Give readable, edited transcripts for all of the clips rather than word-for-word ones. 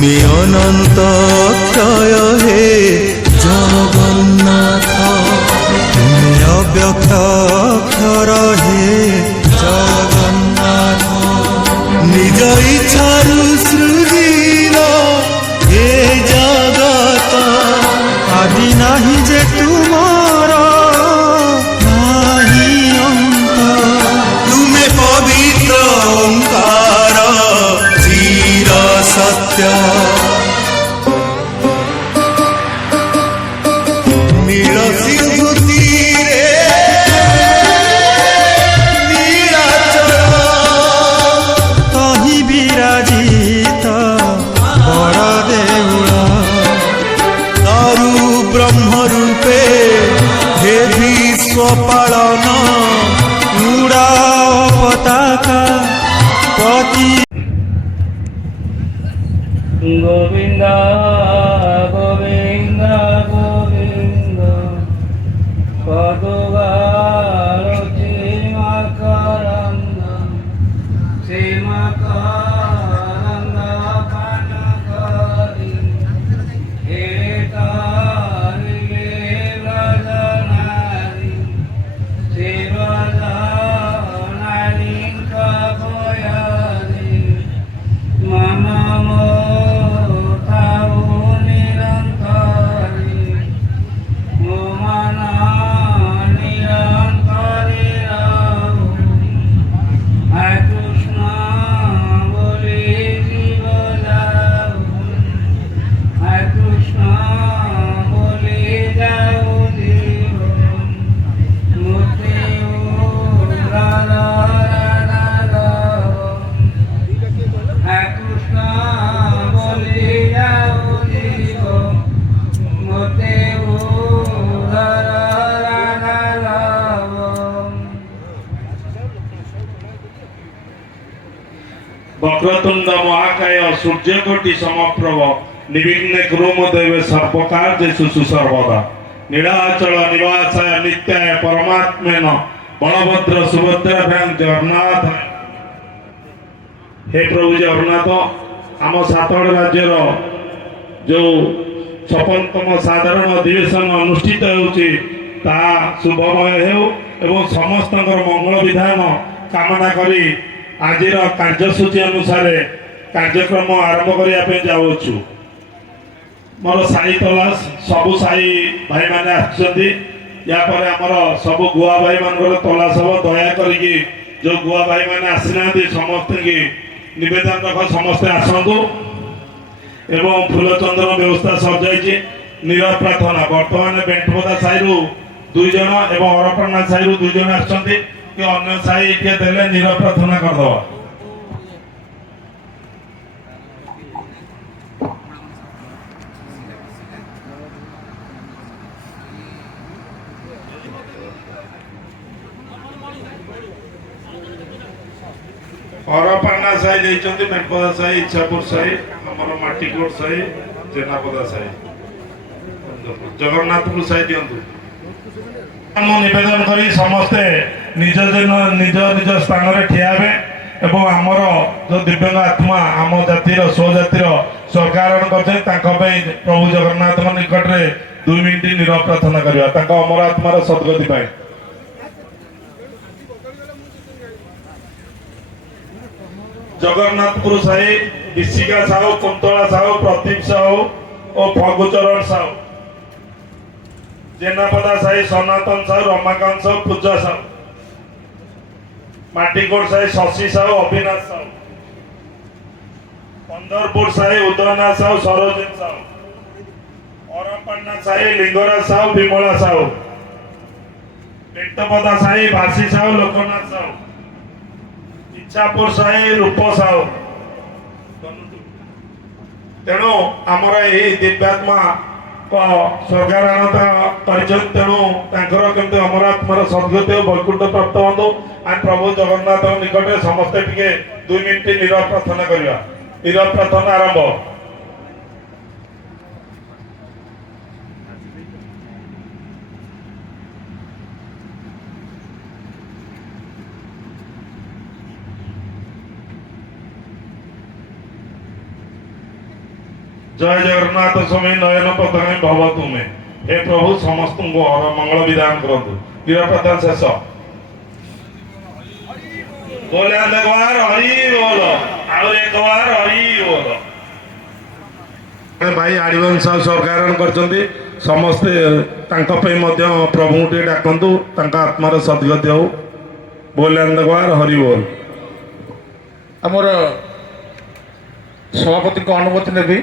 তুমি অনন্ত ক্ষয় হে জগন্নাথ, তুমি অব্যক্ত অক্ষর হে জগন্নাথ। নিজ ইচ্ছারু সৃজিল এ জগত, আদি নাহি যে তুমার নাহি অন্ত। তুমে পবিত্র ওঙ্কার চির সত্য, নীল সিন্ধু তীরে নীলাচল, তহি বিরাজিত বড় দেউଳ। দারু ব্রহ্মরূপে হে বিশ্ব পালন, উড়াও পতাকা পতি। গোবিন্দ গোবিন্দ গোবিন্দ পদগারতি মাকরন্দ শ্রীমাকরন্দ পানকরি হেতারিলে ব্রজনারি শ্রীব্রজনারি কবয়ারি মম বক্রতুণ্ড মহাকায় সূর্যকোটি সমপ্রভ নিবিঘ্নে কুরু দেবে সর্বকার্যেষু সুসর্বদা। নীলাচল নিবাসায় নিত্যায় পরমাত্মেন বলভদ্র সুভদ্রাভ্যাং জগন্নাথ। হে প্রভু জগন্নাଥ, ଆମ ସାତଗଡ଼ ରାଜ୍ୟର ଯେଉଁ 56ତମ ସାଧାରଣ ଅଧିବେଶନ ଅନୁଷ୍ଠିତ ହେଉଛି ତାହା ଶୁଭମୟ ହେଉ ଏବଂ ସମସ୍ତଙ୍କର ମଙ୍ଗଳ ବିଧାନ କାମନା କରି ଆଜିର କାର୍ଯ୍ୟସୂଚୀ ଅନୁସାରେ କାର୍ଯ୍ୟକ୍ରମ ଆରମ୍ଭ କରିବା ପାଇଁ ଯାଉଅଛୁ। ମୋର ସାହି ତଲାସ ସବୁ ସାହି ଭାଇମାନେ ଆସିଛନ୍ତି। यापर आमर सब गुआ भाई मान तलाश हम दया करी जो गुआ भाई मैंने आसीना समस्त की नवेदन रख समस्ते आसतु एवं फूलचंदन व्यवस्था सजाई नीरव प्रार्थना बर्तमान बेंटपदा साई दुई जन एवं हरपन्ना साई दुई जन आन्य साई किए देले नीरव प्रार्थना करदवा। हरपन्ना साई देइचंती बेंटपदा साई इच्छापुर साई हमर माटीकोट साई जेनापदा साई जगन्नाथपुर साई दियंतु। हम निवेदन करी समस्ते निज निज निज स्थान रे ठिया हेबे एवं आमर जो दिव्यांग आत्मा आम जातिर स्वजातिर सरकार करछे तांको पई प्रभु जगन्नाथ निकट रे 2 मिनिट नीरव प्रार्थना करबा तांको अमर आत्मार सद्गति पाए। जगन्नाथपुर साई विशिका साहू कुंतला साहू प्रदीप साहू और फगुचरण साहू जेनापदा साई सनातन साहू रमाकांत साहू पूजा साहू माटीकोट साई शशि साहू अविनाश साहू पंदरपुर साई उदयनाथ साहू सरोजिन साहू औरपन्ना साई लिंगराज साहू विमला साहू बेंटपदा साई भासी साहू लोकनाथ साहू इच्छापुर साई रूप साहू। तेणु आमर यही दिव्यात्मा को स्वर्गारोहण कर तेणु केमती अमरात्मार सद्गति और वैकुंठ प्राप्त हूँ आ प्रभु जगन्नाथ निकट समस्ते टिके 2 मिनिट नीरव प्रार्थना करवा। नीरव प्रार्थना आरंभ। जय जगन्नाथ स्वामी नयन पथगामी भव तुमे हे प्रभु समस्त को मंगल विधान करतु क्रिया प्रदान शेष बोले एक बार हरि बोल और एक बार हरि बोल भाई आदिवंश सरकार करछन्ती समस्ते तांका पे मध्य प्रभु टे डाकंतु तांका आत्मार सद्गति हो बोले एक बार हरि बोल आमर सभापति को अनुमति नेबी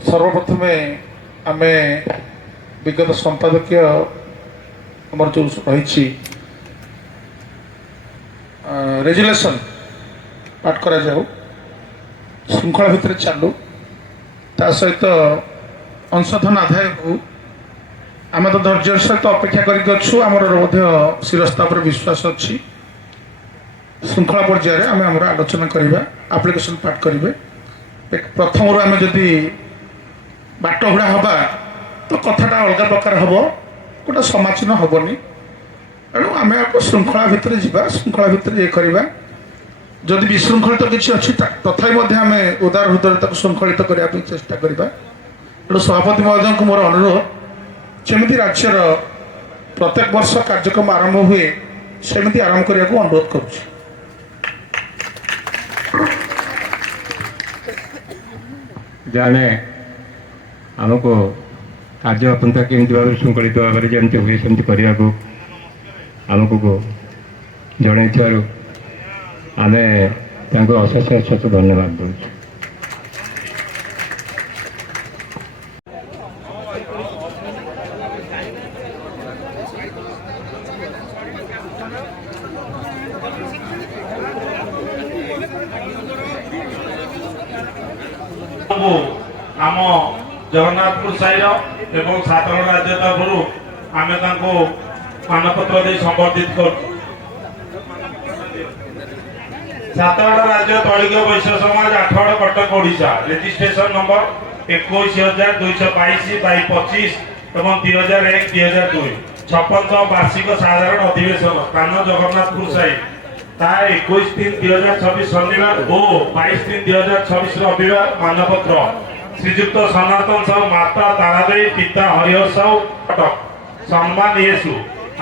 सर्वप्रथम आम विगत संपादकीय आमर जो रही रेजुलेशन पाठ करा जाऊ श्रृंखला भितर चालू ता सहित अंशधन आदाय हो आम तो धैर्य सहित अपेक्षा करूँ आमर शिरस्ता पर विश्वास अच्छी श्रृंखला पर्यायर आम आम आलोचना करवा आप्लिकेसन पाठ करेंगे प्रथम आम जदि बाट हुड़ा हवा तो कथाटा अलग प्रकार हम गोटे समाचीन हेनी तेणु आम श्रृंखला भितर जा श्रृंखला भितर ये करवा जदि विशृंखलित किसी अच्छी तथा आम उदार हृदय श्रृंखलित करने चेष्टा करवा तेणु सभापति महोदय को मोर अनुरोध जमी राज्यर प्रत्येक वर्ष कार्यक्रम आरंभ हुए सेमती आरंभ करने को अनुरोध करुच्छे। जाने आमको कार्य अपंथा केमती भाव श्रृंखलित भाव में जमी हुए सेमती करने को आमको जन आम अशेष अशेष धन्यवाद दूँ। आम जगन्नाथपुर साइर एवं सातगड़ राज्य तरफ आम मानपत्र दे संबर्धित कर सातगड़ राज्य तलिक वैश्य समाज आठगड़ कटक ओडिशा रेजिस्ट्रेशन नंबर 21,222/25 एवं 2001-2002 56 वार्षिक साधारण अधिवेशन स्थान जगन्नाथपुर साइड ता 21/3/2026 शनिवार और 22/3/2026 रविवार मानपत्र श्रीजुक्त सनातन साहु माता तारादेवी पिता हरिहर साहु कटक सम्मान येसु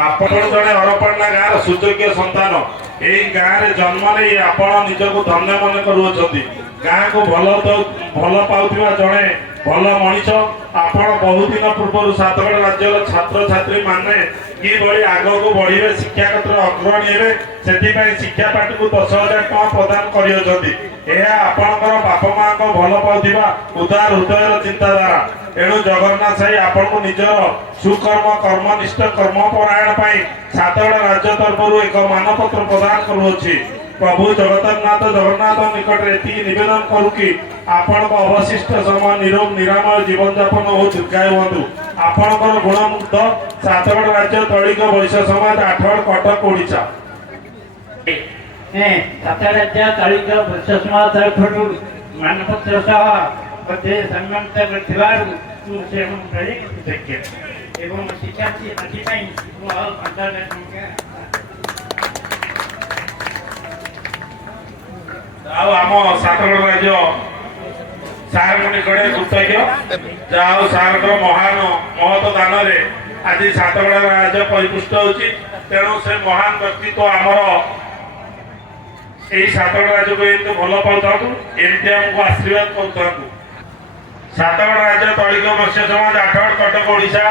आपण जड़े हरपाड़ा गाँव सुयोग्य संतान यही गाँव में जन्म नहीं आपण निजक धन्य मन करुँच गाँ को भल पाउथिबा जड़े भल मनीष आपण बहुत दिन पूर्व सातगड़ राज्य छात्र छात्री माने कि आग को बढ़े शिक्षा क्षेत्र अग्रणी हे से शिक्षा पार्टी को 10,000 टका प्रदान कर बाप माँ को भल पाउथिबा उदार हृदय चिंताधारा एणु जगन्नाथ साई आपण को निजर सुकर्म कर्मनिष्ठ कर्मपरायण सातगड़ राज्य तरफ एक मानपत्र प्रदान करुँची प्रभु जगन्नाथ निकट ये निवेदन करू कि आपण अवशिष्ट समय निरोग निरामय जीवन यापन हो दीर्घायु हूँ आपणकर गुणमुग्ध सातगड़ राज्य तलिक वैश्य समाज आठगड़ कटक ओडिशा सातगड़ राज्य तलिक वैश्य समाज मानपत्र सम्मानित एवं शिक्षार्थी आम सातगड़ राज्य सार निकटे कृतज्ञ जाओ सार महान महत दान आज सातगड़ राज्य परिपुष्ट होती तेणु से महान व्यक्तित्व आमर यही सातगड़ राज्य को एमती भल पाता एमती आमको आशीर्वाद करता सातगड़ राज्य तलिक वैश्य समाज आठगड़ कटक ओडिशा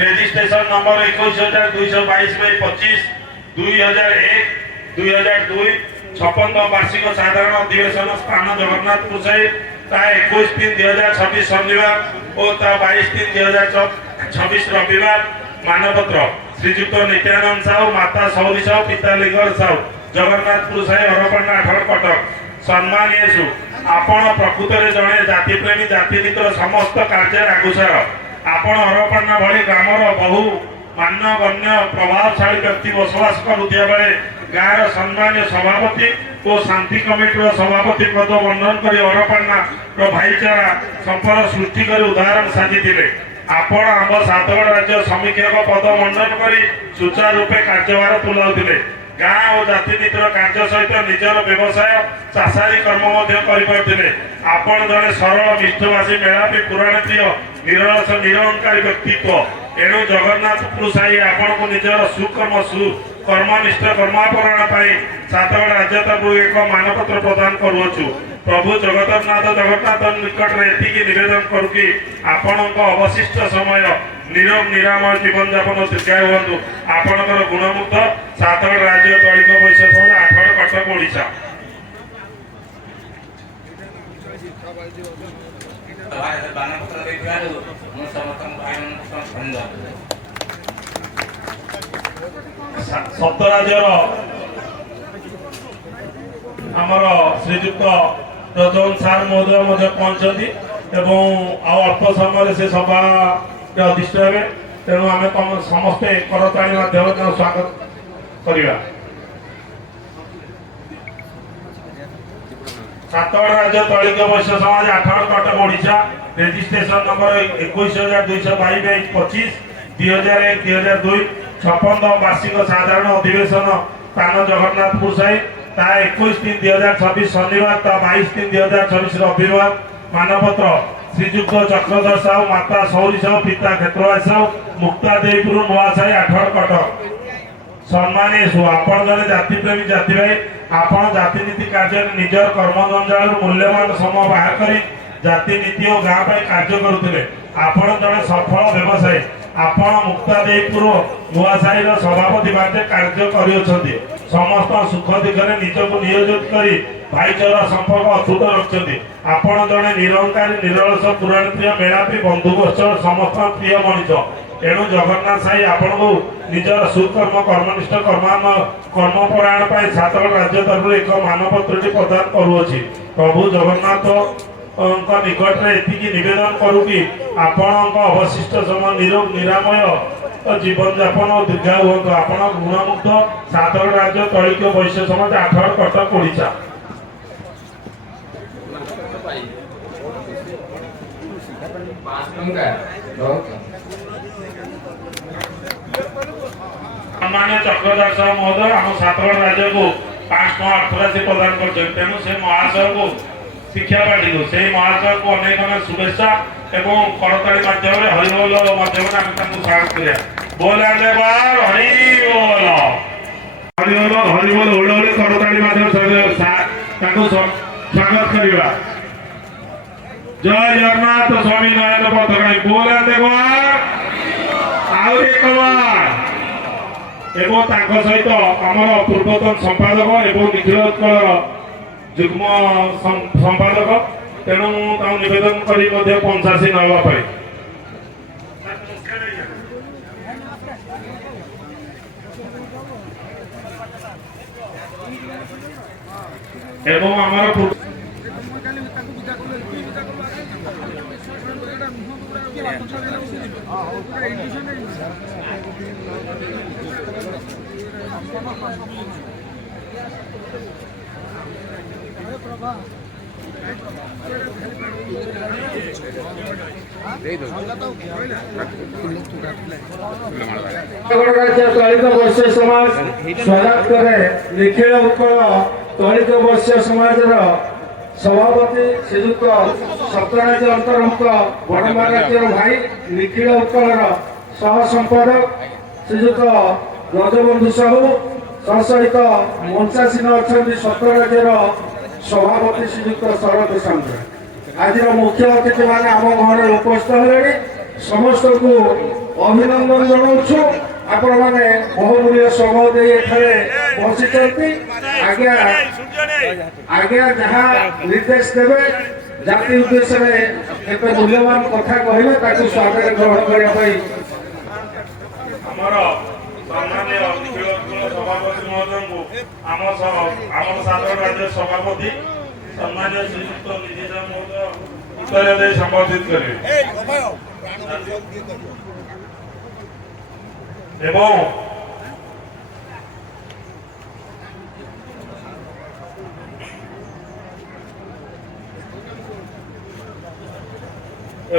रेजिस्ट्रेशन नंबर 21,222/25 2001-2002 56 वार्षिक साधारण अधिवेशन स्थान जगन्नाथपुर साहिब ता 21/3/2026 शनिवार और ता 22/3/2026 रविवार मानपत्र श्रीजुक्त नित्यानंद साहु माता सौरी साहु पिता लिंगर साहु जगन्नाथपुर साहिब हरपाड़ा आठगड़ कटक सम्मान येसु आपण प्रकृत में जड़े जातिप्रेमी जाति मित्र समस्त कार्य आगुसार आपण हरपाड़ा भली ग्रामर बहु मान्यगण्य प्रभावशाली व्यक्ति बसवास करुवा बेले गाँव सम्मान्य सभापति और शांति कमिटी सभापति पद बंधन कर हरपाड़ा भाईचारा संपर्क सृष्टि कर उदाहरण साजिले आपण आम सातगड़ राज्य समीक्षक पद बंधन कर सुचारू रूपे कार्यभार तुलाउले ଗାଁ ଓ ଜାତିନୀତିର କାର୍ଯ୍ୟ ସହିତ ନିଜର ବ୍ୟବସାୟ ଚାଷାରୀ କର୍ମ ମଧ୍ୟ କରିପାରୁଥିଲେ। ଆପଣ ଜଣେ ସରଳ ମିଷ୍ଟଭାଷୀ ମେଳାପୀ ପୁରାଣ ପ୍ରିୟ ନିରଳସ ନିରହଙ୍କାରୀ ବ୍ୟକ୍ତିତ୍ୱ। ଏଣୁ ଜଗନ୍ନାଥପୁର ସାହି ଆପଣଙ୍କୁ ନିଜର କର୍ମନିଷ୍ଠ କର୍ମାପରଣ ପାଇଁ ସାତଗଡ଼ ରାଜ୍ୟ ତରଫରୁ ଏକ ମାନପତ୍ର ପ୍ରଦାନ କରୁଅଛୁ। ପ୍ରଭୁ ଜଗନ୍ନାଥ ନିକଟରେ ଏତିକି ନିବେଦନ କରୁ କି ଆପଣଙ୍କ ଅବଶିଷ୍ଟ ସମୟ ନିରବ ନିରାମୟ ଜୀବନଯାପନ ଦୀର୍ଘାୟୁ ହୁଅନ୍ତୁ। ଆପଣଙ୍କର ଗୁଣମୁଗ୍ଧ ସାତଗଡ଼ ରାଜ୍ୟ ତଳିକ ବୈଶ୍ୟ ସମାଜ ଆଠଗଡ଼ କଟକ ଓଡ଼ିଶା। ସପ୍ତ ରାଜ୍ୟର ଆମର ଶ୍ରୀଯୁକ୍ତ ଯଜନ ସାର୍ ମହୋଦୟ ମଧ୍ୟ ପହଞ୍ଚିଛନ୍ତି ଏବଂ ଆଉ ଅଳ୍ପ ସମୟରେ ସେ ସଭାରେ ଅଧିଷ୍ଠ ହେବେ। ତେଣୁ ଆମେ ସମସ୍ତେ କରତାଳି ମାଧ୍ୟମରେ ତାଙ୍କୁ ସ୍ୱାଗତ କରିବା। ସାତଗଡ଼ ରାଜ୍ୟ ତଳିକ ବୈଶ୍ୟ ସମାଜ ଆଠଗଡ଼ କଟକ ଓଡ଼ିଶା ରେଜିଷ୍ଟ୍ରେସନ ନମ୍ବର 21,222/25 2001-2002 56 ବାର୍ଷିକ ସାଧାରଣ ଅଧିବେଶନ ସ୍ଥାନ ଜଗନ୍ନାଥପୁର ସାହି ତା 21/3/2026 ଶନିବାର ତା 22/3/2026 ରବିବାର। ମାନପତ୍ର ଶ୍ରୀଯୁକ୍ତ ଚକ୍ରଧର ସାହୁ, ମାତା ସୌରୀ ସାହୁ, ପିତା କ୍ଷେତ୍ରବାସୀ ସାହୁ, ମୁକ୍ତା ଦେବୀପୁର ନୂଆସାହି ଆଠଗଡ଼ କଟକ। ସମ୍ମାନୀୟ ଆପଣ ଜଣେ ଜାତିପ୍ରେମୀ ଜାତି ଭାଇ। ଆପଣ ଜାତିନୀତି କାର୍ଯ୍ୟରେ ନିଜର କର୍ମଜଞ୍ଜାଳରୁ ମୂଲ୍ୟବାନ ସମୟ ବାହାର କରି ଜାତିନୀତି ଓ ଗାଁ ପାଇଁ କାର୍ଯ୍ୟ କରୁଥିଲେ। ଆପଣ ଜଣେ ସଫଳ ବ୍ୟବସାୟୀ। ଆପଣ ମୁକ୍ତା ଦେବୀପୁର ନୂଆସାହିର ସଭାପତି ଭାବେ କାର୍ଯ୍ୟ କରିଅଛନ୍ତି। ସମସ୍ତ ସୁଖ ଦିଗରେ ନିଜକୁ ନିୟୋଜିତ କରି ଭାଇଚାରା ସମ୍ପର୍କ ଅତୁଟ ରଖିଛନ୍ତି। ଆପଣ ଜଣେ ନିରଙ୍କାରୀ ନିରଳସ ପୁରାଣ ପ୍ରିୟ ମେଳାପୀ ବନ୍ଧୁବତ୍ସଳ ସମସ୍ତଙ୍କ ପ୍ରିୟ ମଣିଷ। ଏଣୁ ଜଗନ୍ନାଥ ସାହି ଆପଣଙ୍କୁ ନିଜର କର୍ମନିଷ୍ଠ କର୍ମପରାୟଣ ପାଇଁ ସାତଗଡ଼ ରାଜ୍ୟ ତରଫରୁ ଏକ ମାନପତ୍ରଟି ପ୍ରଦାନ କରୁଅଛି। ପ୍ରଭୁ ଜଗନ୍ନାଥଙ୍କ ନିକଟରେ ଏତିକି ନିବେଦନ କରୁ କି ଆପଣଙ୍କ ଅବଶିଷ୍ଟ ସମୟ ନିରୋଗ ନିରାମୟ ଜୀବନଯାପନ ଦୀର୍ଘାୟୁ ହୁଅନ୍ତୁ। ଆପଣ ଗୁଣମୁଗ୍ଧ ସାତଗଡ଼ ରାଜ୍ୟ ତଳିକ ବୈଶ୍ୟ ସମାଜ ଆଠଗଡ଼ କଟକ ଓଡ଼ିଶା। ସମ୍ମାନ୍ୟ ଚକ୍ରଧର ସାହୁ ମହୋଦୟ ଆମ ସାତଗଡ଼ ରାଜ୍ୟକୁ 5 ଟଙ୍କା ଅର୍ଥରାଶି ପ୍ରଦାନ କରିଛନ୍ତି। ତେଣୁ ସେ ମହାଶୟକୁ ଶିକ୍ଷା ପାଠିକୁ ସେଇ ମହାଶୟକୁ ଅନେକ ଅନେକ ଶୁଭେଚ୍ଛା ଏବଂ କରତାଳି ମାଧ୍ୟମରେ ହରିବୋଲ ମାଧ୍ୟମରେ ଆମେ ତାଙ୍କୁ ସ୍ୱାଗତ କରିବା। ବୋଲ ବାର ହରିବୋଲ ହରିବୋଲ ହରିବୋଲ ଓଳୋଳି କରତାଳି ମାଧ୍ୟମରେ ତାଙ୍କୁ ସ୍ୱାଗତ କରିବା। ଜୟ ଜଗନ୍ନାଥ ସ୍ୱାମୀ ନୟନ ପଥଗାମୀ ବୋଲ ଆହୁରି ଏକବାର। ଏବଂ ତାଙ୍କ ସହିତ ଆମର ପୂର୍ବତନ ସମ୍ପାଦକ ଏବଂ ନିଖିଳ ଉତ୍କଳର ଯୁଗ୍ମ ସମ୍ପାଦକ। ତେଣୁ ମୁଁ ତାଙ୍କୁ ନିବେଦନ କରି ମଧ୍ୟ ପଞ୍ଚାଶୀ ନେବା ପାଇଁ ଏବଂ ଆମର ତଳିକ ବୈଶ୍ୟ ସମାଜ ସ୍ୱାଗତ କରେ। ନିଖିଳ ଉତ୍କଳ ତଳିକ ବୈଶ୍ୟ ସମାଜର ସଭାପତି ଶ୍ରୀଯୁକ୍ତ ସପ୍ତରାଜ୍ୟ ଅନ୍ତର୍ଭୁକ୍ତ ବଡ଼ମ୍ବା ରାଜ୍ୟର ଭାଇ ନିଖିଳ ଉତ୍କଳର ସହ ସମ୍ପାଦକ ଶ୍ରୀଯୁକ୍ତ ବ୍ରଜବନ୍ଧୁ ସାହୁ ସହିତ ମଞ୍ଚାସୀନ ଅଛନ୍ତି ସପ୍ତ ରାଜ୍ୟର ସଭାପତି ଶ୍ରୀଯୁକ୍ତ ଶରତ ସାମନ୍ତ। ଆଜିର ମୁଖ୍ୟ ଅତିଥିମାନେ ଆମ ଘରେ ଉପସ୍ଥିତ ହେଲେଣି। ସମସ୍ତଙ୍କୁ ଅଭିନନ୍ଦନ ଜଣାଉଛୁ। ଆପଣମାନେ ବହୁମୂଲ୍ୟ ସମୟ ଦେଇ ଏଠାରେ ବସିଛନ୍ତି। ଆଜ୍ଞା ଯାହା ନିର୍ଦ୍ଦେଶ ଦେବେ ଜାତି ଉଦ୍ଦେଶ୍ୟରେ କେତେ ମୂଲ୍ୟବାନ କଥା କହିଲେ ତାକୁ ସ୍ୱାଗତ ଗ୍ରହଣ କରିବା ପାଇଁ ଆମର ସମ୍ମାନୀୟ ନିଖିଳ ଉତ୍କଳ ସଭାପତି ମହୋଦୟଙ୍କୁ ଆମର ସାତଗଡ଼ ରାଜ୍ୟ ସଭାପତି ସମ୍ମାନୀୟ ଶ୍ରୀଯୁକ୍ତ ନିଧିଜ ମହୋଦୟ ଉତ୍ତର ଦେଇ ସମ୍ବୋଧିତ କରିବେ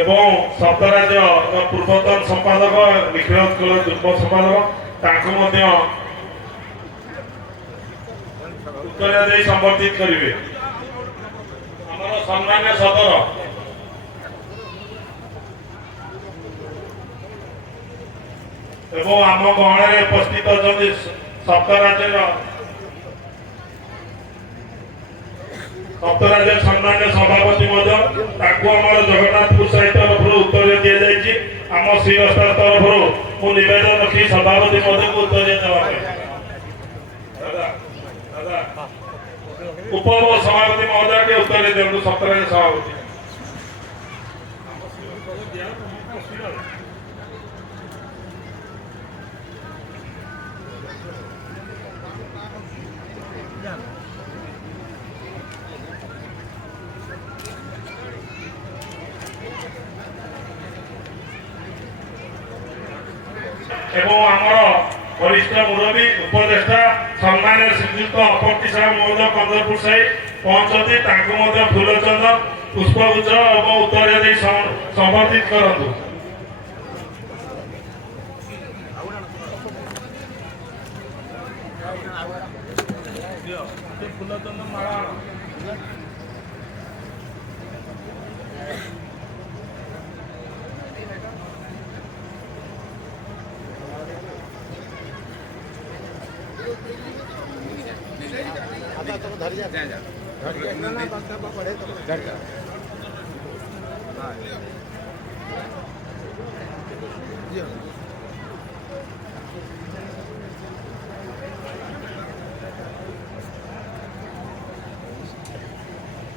ଏବଂ ସପ୍ତରାଜ୍ୟର ପୂର୍ବତନ ସମ୍ପାଦକ ନିଖିଳ ଉତ୍କଳ ଯୁଗ୍ମ ସମ୍ପାଦକ ତାଙ୍କୁ ମଧ୍ୟ ଉତ୍ତର ଦେଇ ସମ୍ବର୍ଦ୍ଧିତ କରିବେ। ଆମର ସମ୍ମାନୀୟ ସଦର ଏବଂ ଆମ ଗହଣରେ ଉପସ୍ଥିତ ଅଛନ୍ତି ସପ୍ତ ରାଜ୍ୟ ସମ୍ମାନୀୟ ସଭାପତି ମଧ୍ୟ ତାକୁ ଆମର ଜଗନ୍ନାଥପୁର ସାହି ତରଫରୁ ଉତ୍ତର ଦିଆଯାଇଛି। ଆମ ଶ୍ରୀରସ୍ତା ତରଫରୁ ମୁଁ ନିବେଦନ ରଖି ସଭାପତି ମଧ୍ୟକୁ ଉତ୍ତର ଦେବା ପାଇଁ ଉପ ସଭାପତି ମହୋଦୟ କେ ଉତ୍ତର ଦିଅନ୍ତୁ। ସପ୍ତ ରାଜ୍ୟ ସଭାପତି এবং ଆମର ବରିଷ୍ଠ ମୁରବୀ ଉପଦେଷ୍ଟା ସମ୍ମାନୀୟ ଶ୍ରୀଯୁକ୍ତ ଅପର୍ତ୍ତି ସାହୁ ମହୋଦୟ କନ୍ଦରପୁର ସାହି ପହଞ୍ଚନ୍ତି। ତାଙ୍କୁ ମଧ୍ୟ ଫୁଲଚନ୍ଦନ ପୁଷ୍ପଗୁଚ୍ଛ ଏବଂ ଉତ୍ତର ଦେଇ ସମ୍ବର୍ଦ୍ଧିତ କରନ୍ତୁ।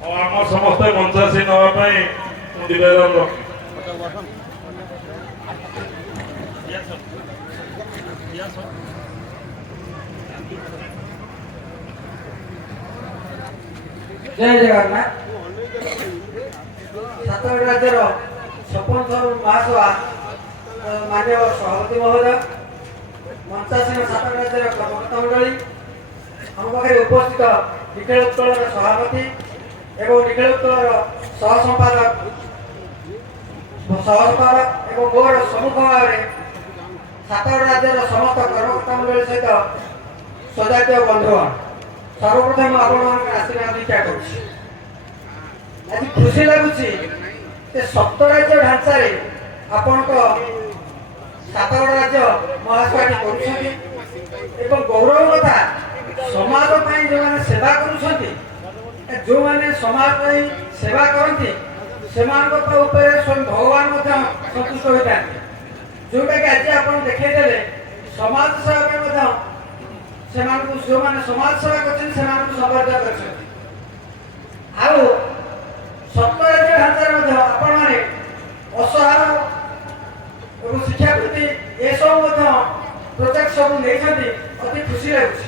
और आम समस्त मंचासी नवा निवेदन रखी जय जगन्नाथ सातगड़ राज्यर सरपंच महासभा माननीय सभापति महोदय मंचासीन सातगड़ राज्यर कर्मकर्ता मंडली आम पाखे उपस्थित निखेल उत्कल सभापति एवं निखेल उत्कल सहसंपादक एवं मोर सम्मुख भाव सातगड़ राज्यर समस्त कर्मकर्ता मंडली सहित सजातीय बंधुगण सर्वप्रथम आपण आशीर्वाद दीक्षा करुच्ची आज खुशी लगुच सप्त राज्य ढांचा आपण सातगड़ राज्य महासभाटी कर गौरव कथा समाज जो मैंने सेवा कर जो मैंने समाज सेवा करती स्वयं भगवान संतुष्ट होता जोटा कि आज आप देखते समाज सेवा जो मैंने समाज सेवा कर संबर्धित कर सप्त राज्य ढांचा आपण मैंने असहाय और शिक्षा प्रति ये सब प्रोजेक्ट सब नहीं अति खुशी लगुच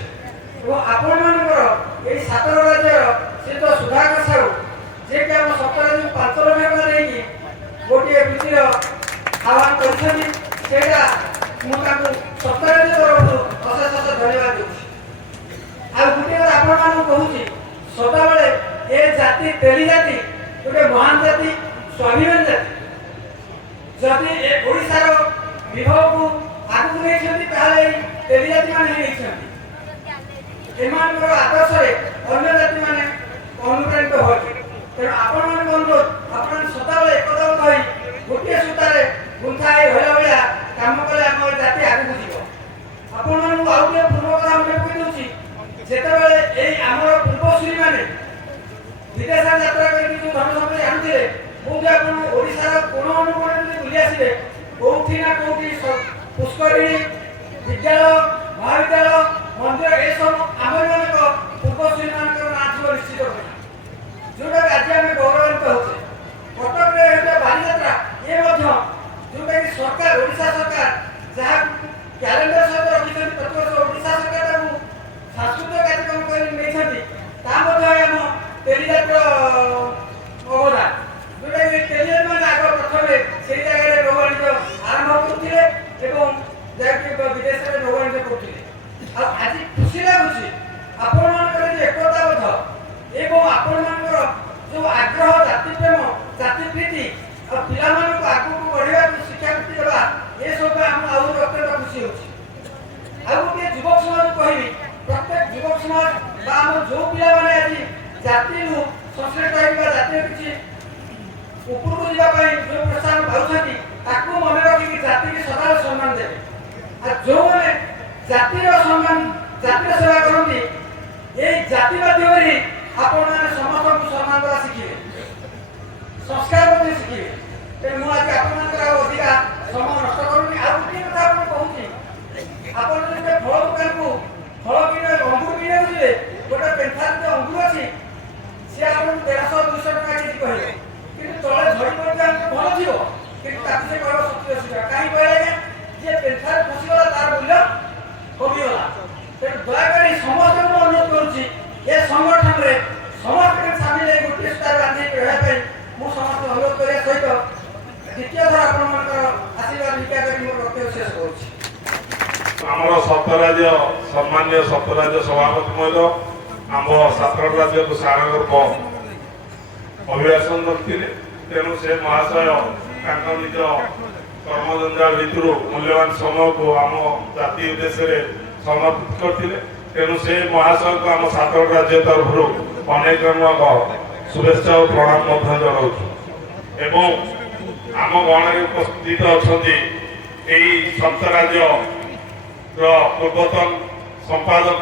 आपण मान सातगड़ राज्यर सी तो सुधाकर साहू जे कि आम सप्त राज्य 5 लाख टका नहीं गोटे वृत्तिर आह्वान करा सप्त राज्य तरफ अशेष धन्यवाद दूसरी आ गोटे आपण कहूँ सदा बेले ए जाति तेली जाति गोटे महान जाति स्वाभिमान जाति जदि ओडिशार विभाग को आगू नहीं तेली जाति मैंने आदर्श अन्य जाति मैंने अनुप्राणित हो तेणु आपण मान अनुरोध आप सदा बेले एकदम गोटे सूतार गुंथा होला भाया कम कले आम जाति आगू जीव आपण मान आउ पूर्व कथा कही दूसरी जिते आमर पूर्वसूरी मैंने विदेश यात्रा कर धन संपत्ति आनुले कौटी आप ओडार कोण अनुकोण बुली आसवे कौटी ना कौटी पुष्करिणी विद्यालय महाविद्यालय मंदिर ये सब आम पूर्वसूरी मान नाच निश्चित जोटा आज आम गौरवान्वित होचे कटक बालीजात्रा ये जोटा कि सरकार ओडिशा सरकार जहाँ क्यालेंडर सहित रखी प्रत्येक ओडिशा सरकार सांस्कृतिक कार्यक्रम आम तेलीजातर अवदान जोटा कि तेलीजात मैंने आग प्रथम से जगह नौवाणिज्य आरंभ करते विदेश में नौवाणिज्य करते आज खुशी लगुच आपण ପିଲାମାନେ ଆଜି ଜାତିରୁ ସଂଶ୍ଳିଷ୍ଟ ହୋଇଥିବା ଜାତୀୟ କିଛି ଉପରକୁ ଯିବା ପାଇଁ ଯେଉଁ ପ୍ରୋତ୍ସାହନ ପାଉଛନ୍ତି ତାକୁ ମନେ ରଖିକି ଜାତିକି ସଦାବେଳେ ସମ୍ମାନ ଦେବେ। ଆଉ ଯେଉଁମାନେ ଜାତିର ସମ୍ମାନ ଜାତିର ସେବା କରନ୍ତି ଏଇ ଜାତି ମାଧ୍ୟମରେ ଆପଣମାନେ ସମସ୍ତଙ୍କୁ ସମ୍ମାନ ଦେବା ଶିଖିବେ, ସଂସ୍କାର ମଧ୍ୟ ଶିଖିବେ। ତେଣୁ ମୁଁ ଆଜି ଆପଣମାନଙ୍କର ଆଉ ଅଧିକା ସମୟ ନଷ୍ଟ କରୁନି। ଆଉ ଗୋଟିଏ କଥା ଆପଣ କହୁଛି, ଆପଣ ଯଦି ଫଳ ଦୋକାନକୁ ଫଳ କିଣିବେ ଅଙ୍ଗୁର କିଣିବାକୁ ଯିବେ, ଗୋଟେ ପେନ୍ଥାର ଯେ ଅଙ୍ଗୁର ଅଛି ସେ ଆପଣଙ୍କୁ 150-200 ଟଙ୍କା କେଜି କହିବେ, କିନ୍ତୁ ତଳେ ଝଡ଼ି ପଡ଼ିଲେ ଆମକୁ ଭଲ ଥିବ, କିନ୍ତୁ ତାକୁ ସେ କହିବ 70-80 ଟଙ୍କା। କାହିଁ କହିଲେ ଆଜ୍ଞା? ଯିଏ ପେନ୍ଥାରେ ଫସିଗଲା ତାର ମୂଲ୍ୟ କମିଗଲା। ତେଣୁ ଦୟାକରି ସମସ୍ତଙ୍କୁ ଅନୁରୋଧ କରୁଛି ଏ ସଂଗଠନରେ ସମସ୍ତେ ସାମିଲ ହେଇ ଗୋଟିଏ ସୂତାରେ ବାନ୍ଧିକି ରହିବା ପାଇଁ ମୁଁ ସମସ୍ତଙ୍କୁ ଅନୁରୋଧ କରିବା ସହିତ ଦ୍ୱିତୀୟ ଥର ଆପଣମାନଙ୍କର ଆଶୀର୍ବାଦ ଭିକ୍ଷା କରି ମୋର ବକ୍ତବ୍ୟ ଶେଷ କରୁଛି। ଆମର ସପ୍ତରାଜ୍ୟ ସମ୍ମାନୀୟ ସପ୍ତରାଜ୍ୟ ସଭାପତି ମହୋଦୟ ଆମ ସାତଗଡ଼ ରାଜ୍ୟକୁ ସାରଗର୍ବ ଅଭିଭାଷଣ କରିଥିଲେ। ତେଣୁ ସେ ମହାଶୟ ତାଙ୍କ ନିଜ କର୍ମଜଞ୍ଜାଳ ଭିତରୁ ମୂଲ୍ୟବାନ ସମୟକୁ ଆମ ଜାତି ଉଦ୍ଦେଶ୍ୟରେ ସମର୍ପିତ କରିଥିଲେ। ତେଣୁ ସେ ମହାଶୟଙ୍କୁ ଆମ ସାତଗଡ଼ ରାଜ୍ୟ ତରଫରୁ ଅନେକ ଅନେକ शुभेच्छा और प्रणाम जनाऊँ एवं आम गणरे उपस्थित अच्छा सप्त राज्य पूर्वतन संपादक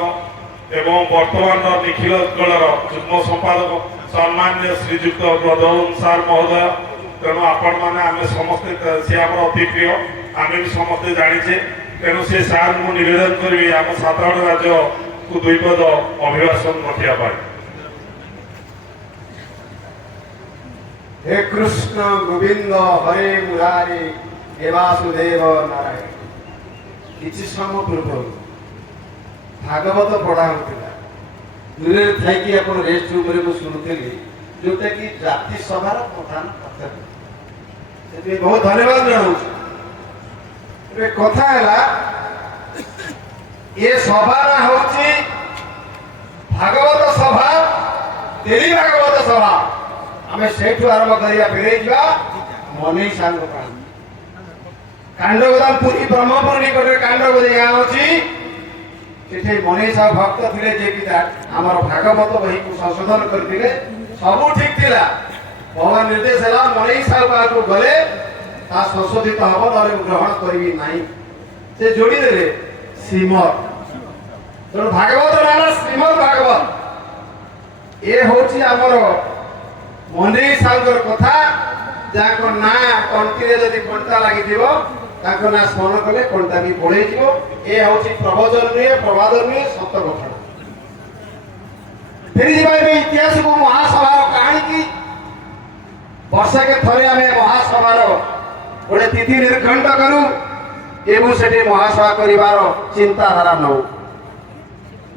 एवं वर्तमान निखिल उत्कल जुग्म संपादक सम्मान्य श्रीजुक्त ब्रजवंश सार महोदय। तेणु आपण मैंने आम समस्ते सी आम अति प्रिय आम भी समस्ते जाचे। तेणु से सार मुझे निवेदन करी आम सातगड़ राज्य को दुई पद अभिभाषण रखा। हे कृष्ण गोविंद हरे मुरारी हे वासुदेव नारायण। किसी समय पूर्व भागवत पढ़ा होता दूर थी रेस्ट रूम में शुणुली जोटा कि जाति सभार प्रधान कर्तव्य बहुत धन्यवाद जनाऊँ। कथा है ये सभा ना हूँ भागवत सभा तेली भागवत सभा आम से आरंभ करा फेर मनी सांग कांडगोदाम पुरी ब्रह्मपुर निकट कांडगोदी गाँव अच्छी से मनी साहु भक्त थे जे आम भागवत बही को संशोधन करते सब ठीक थिला। भगवान निर्देश है मनी साहु को गले संशोधित हम ना ग्रहण करी ना से जोड़ी दे श्रीमद तेणु भागवत नाम श्रीमद भागवत ये हूँ आमर मनी सागर कथा जहाँ ना कंठी जदि कंटा लगी ना स्मरण कले कंटा भी बढ़े ये हूँ प्रवचन नुहे प्रवाद नुहे सत घटना फेरी इतिहास को महासभा कहानी की वर्ष के थरे आम महासभार गोटे तिथि निर्घंट करूँ एवं से महासभा कर चिंताधारा नौ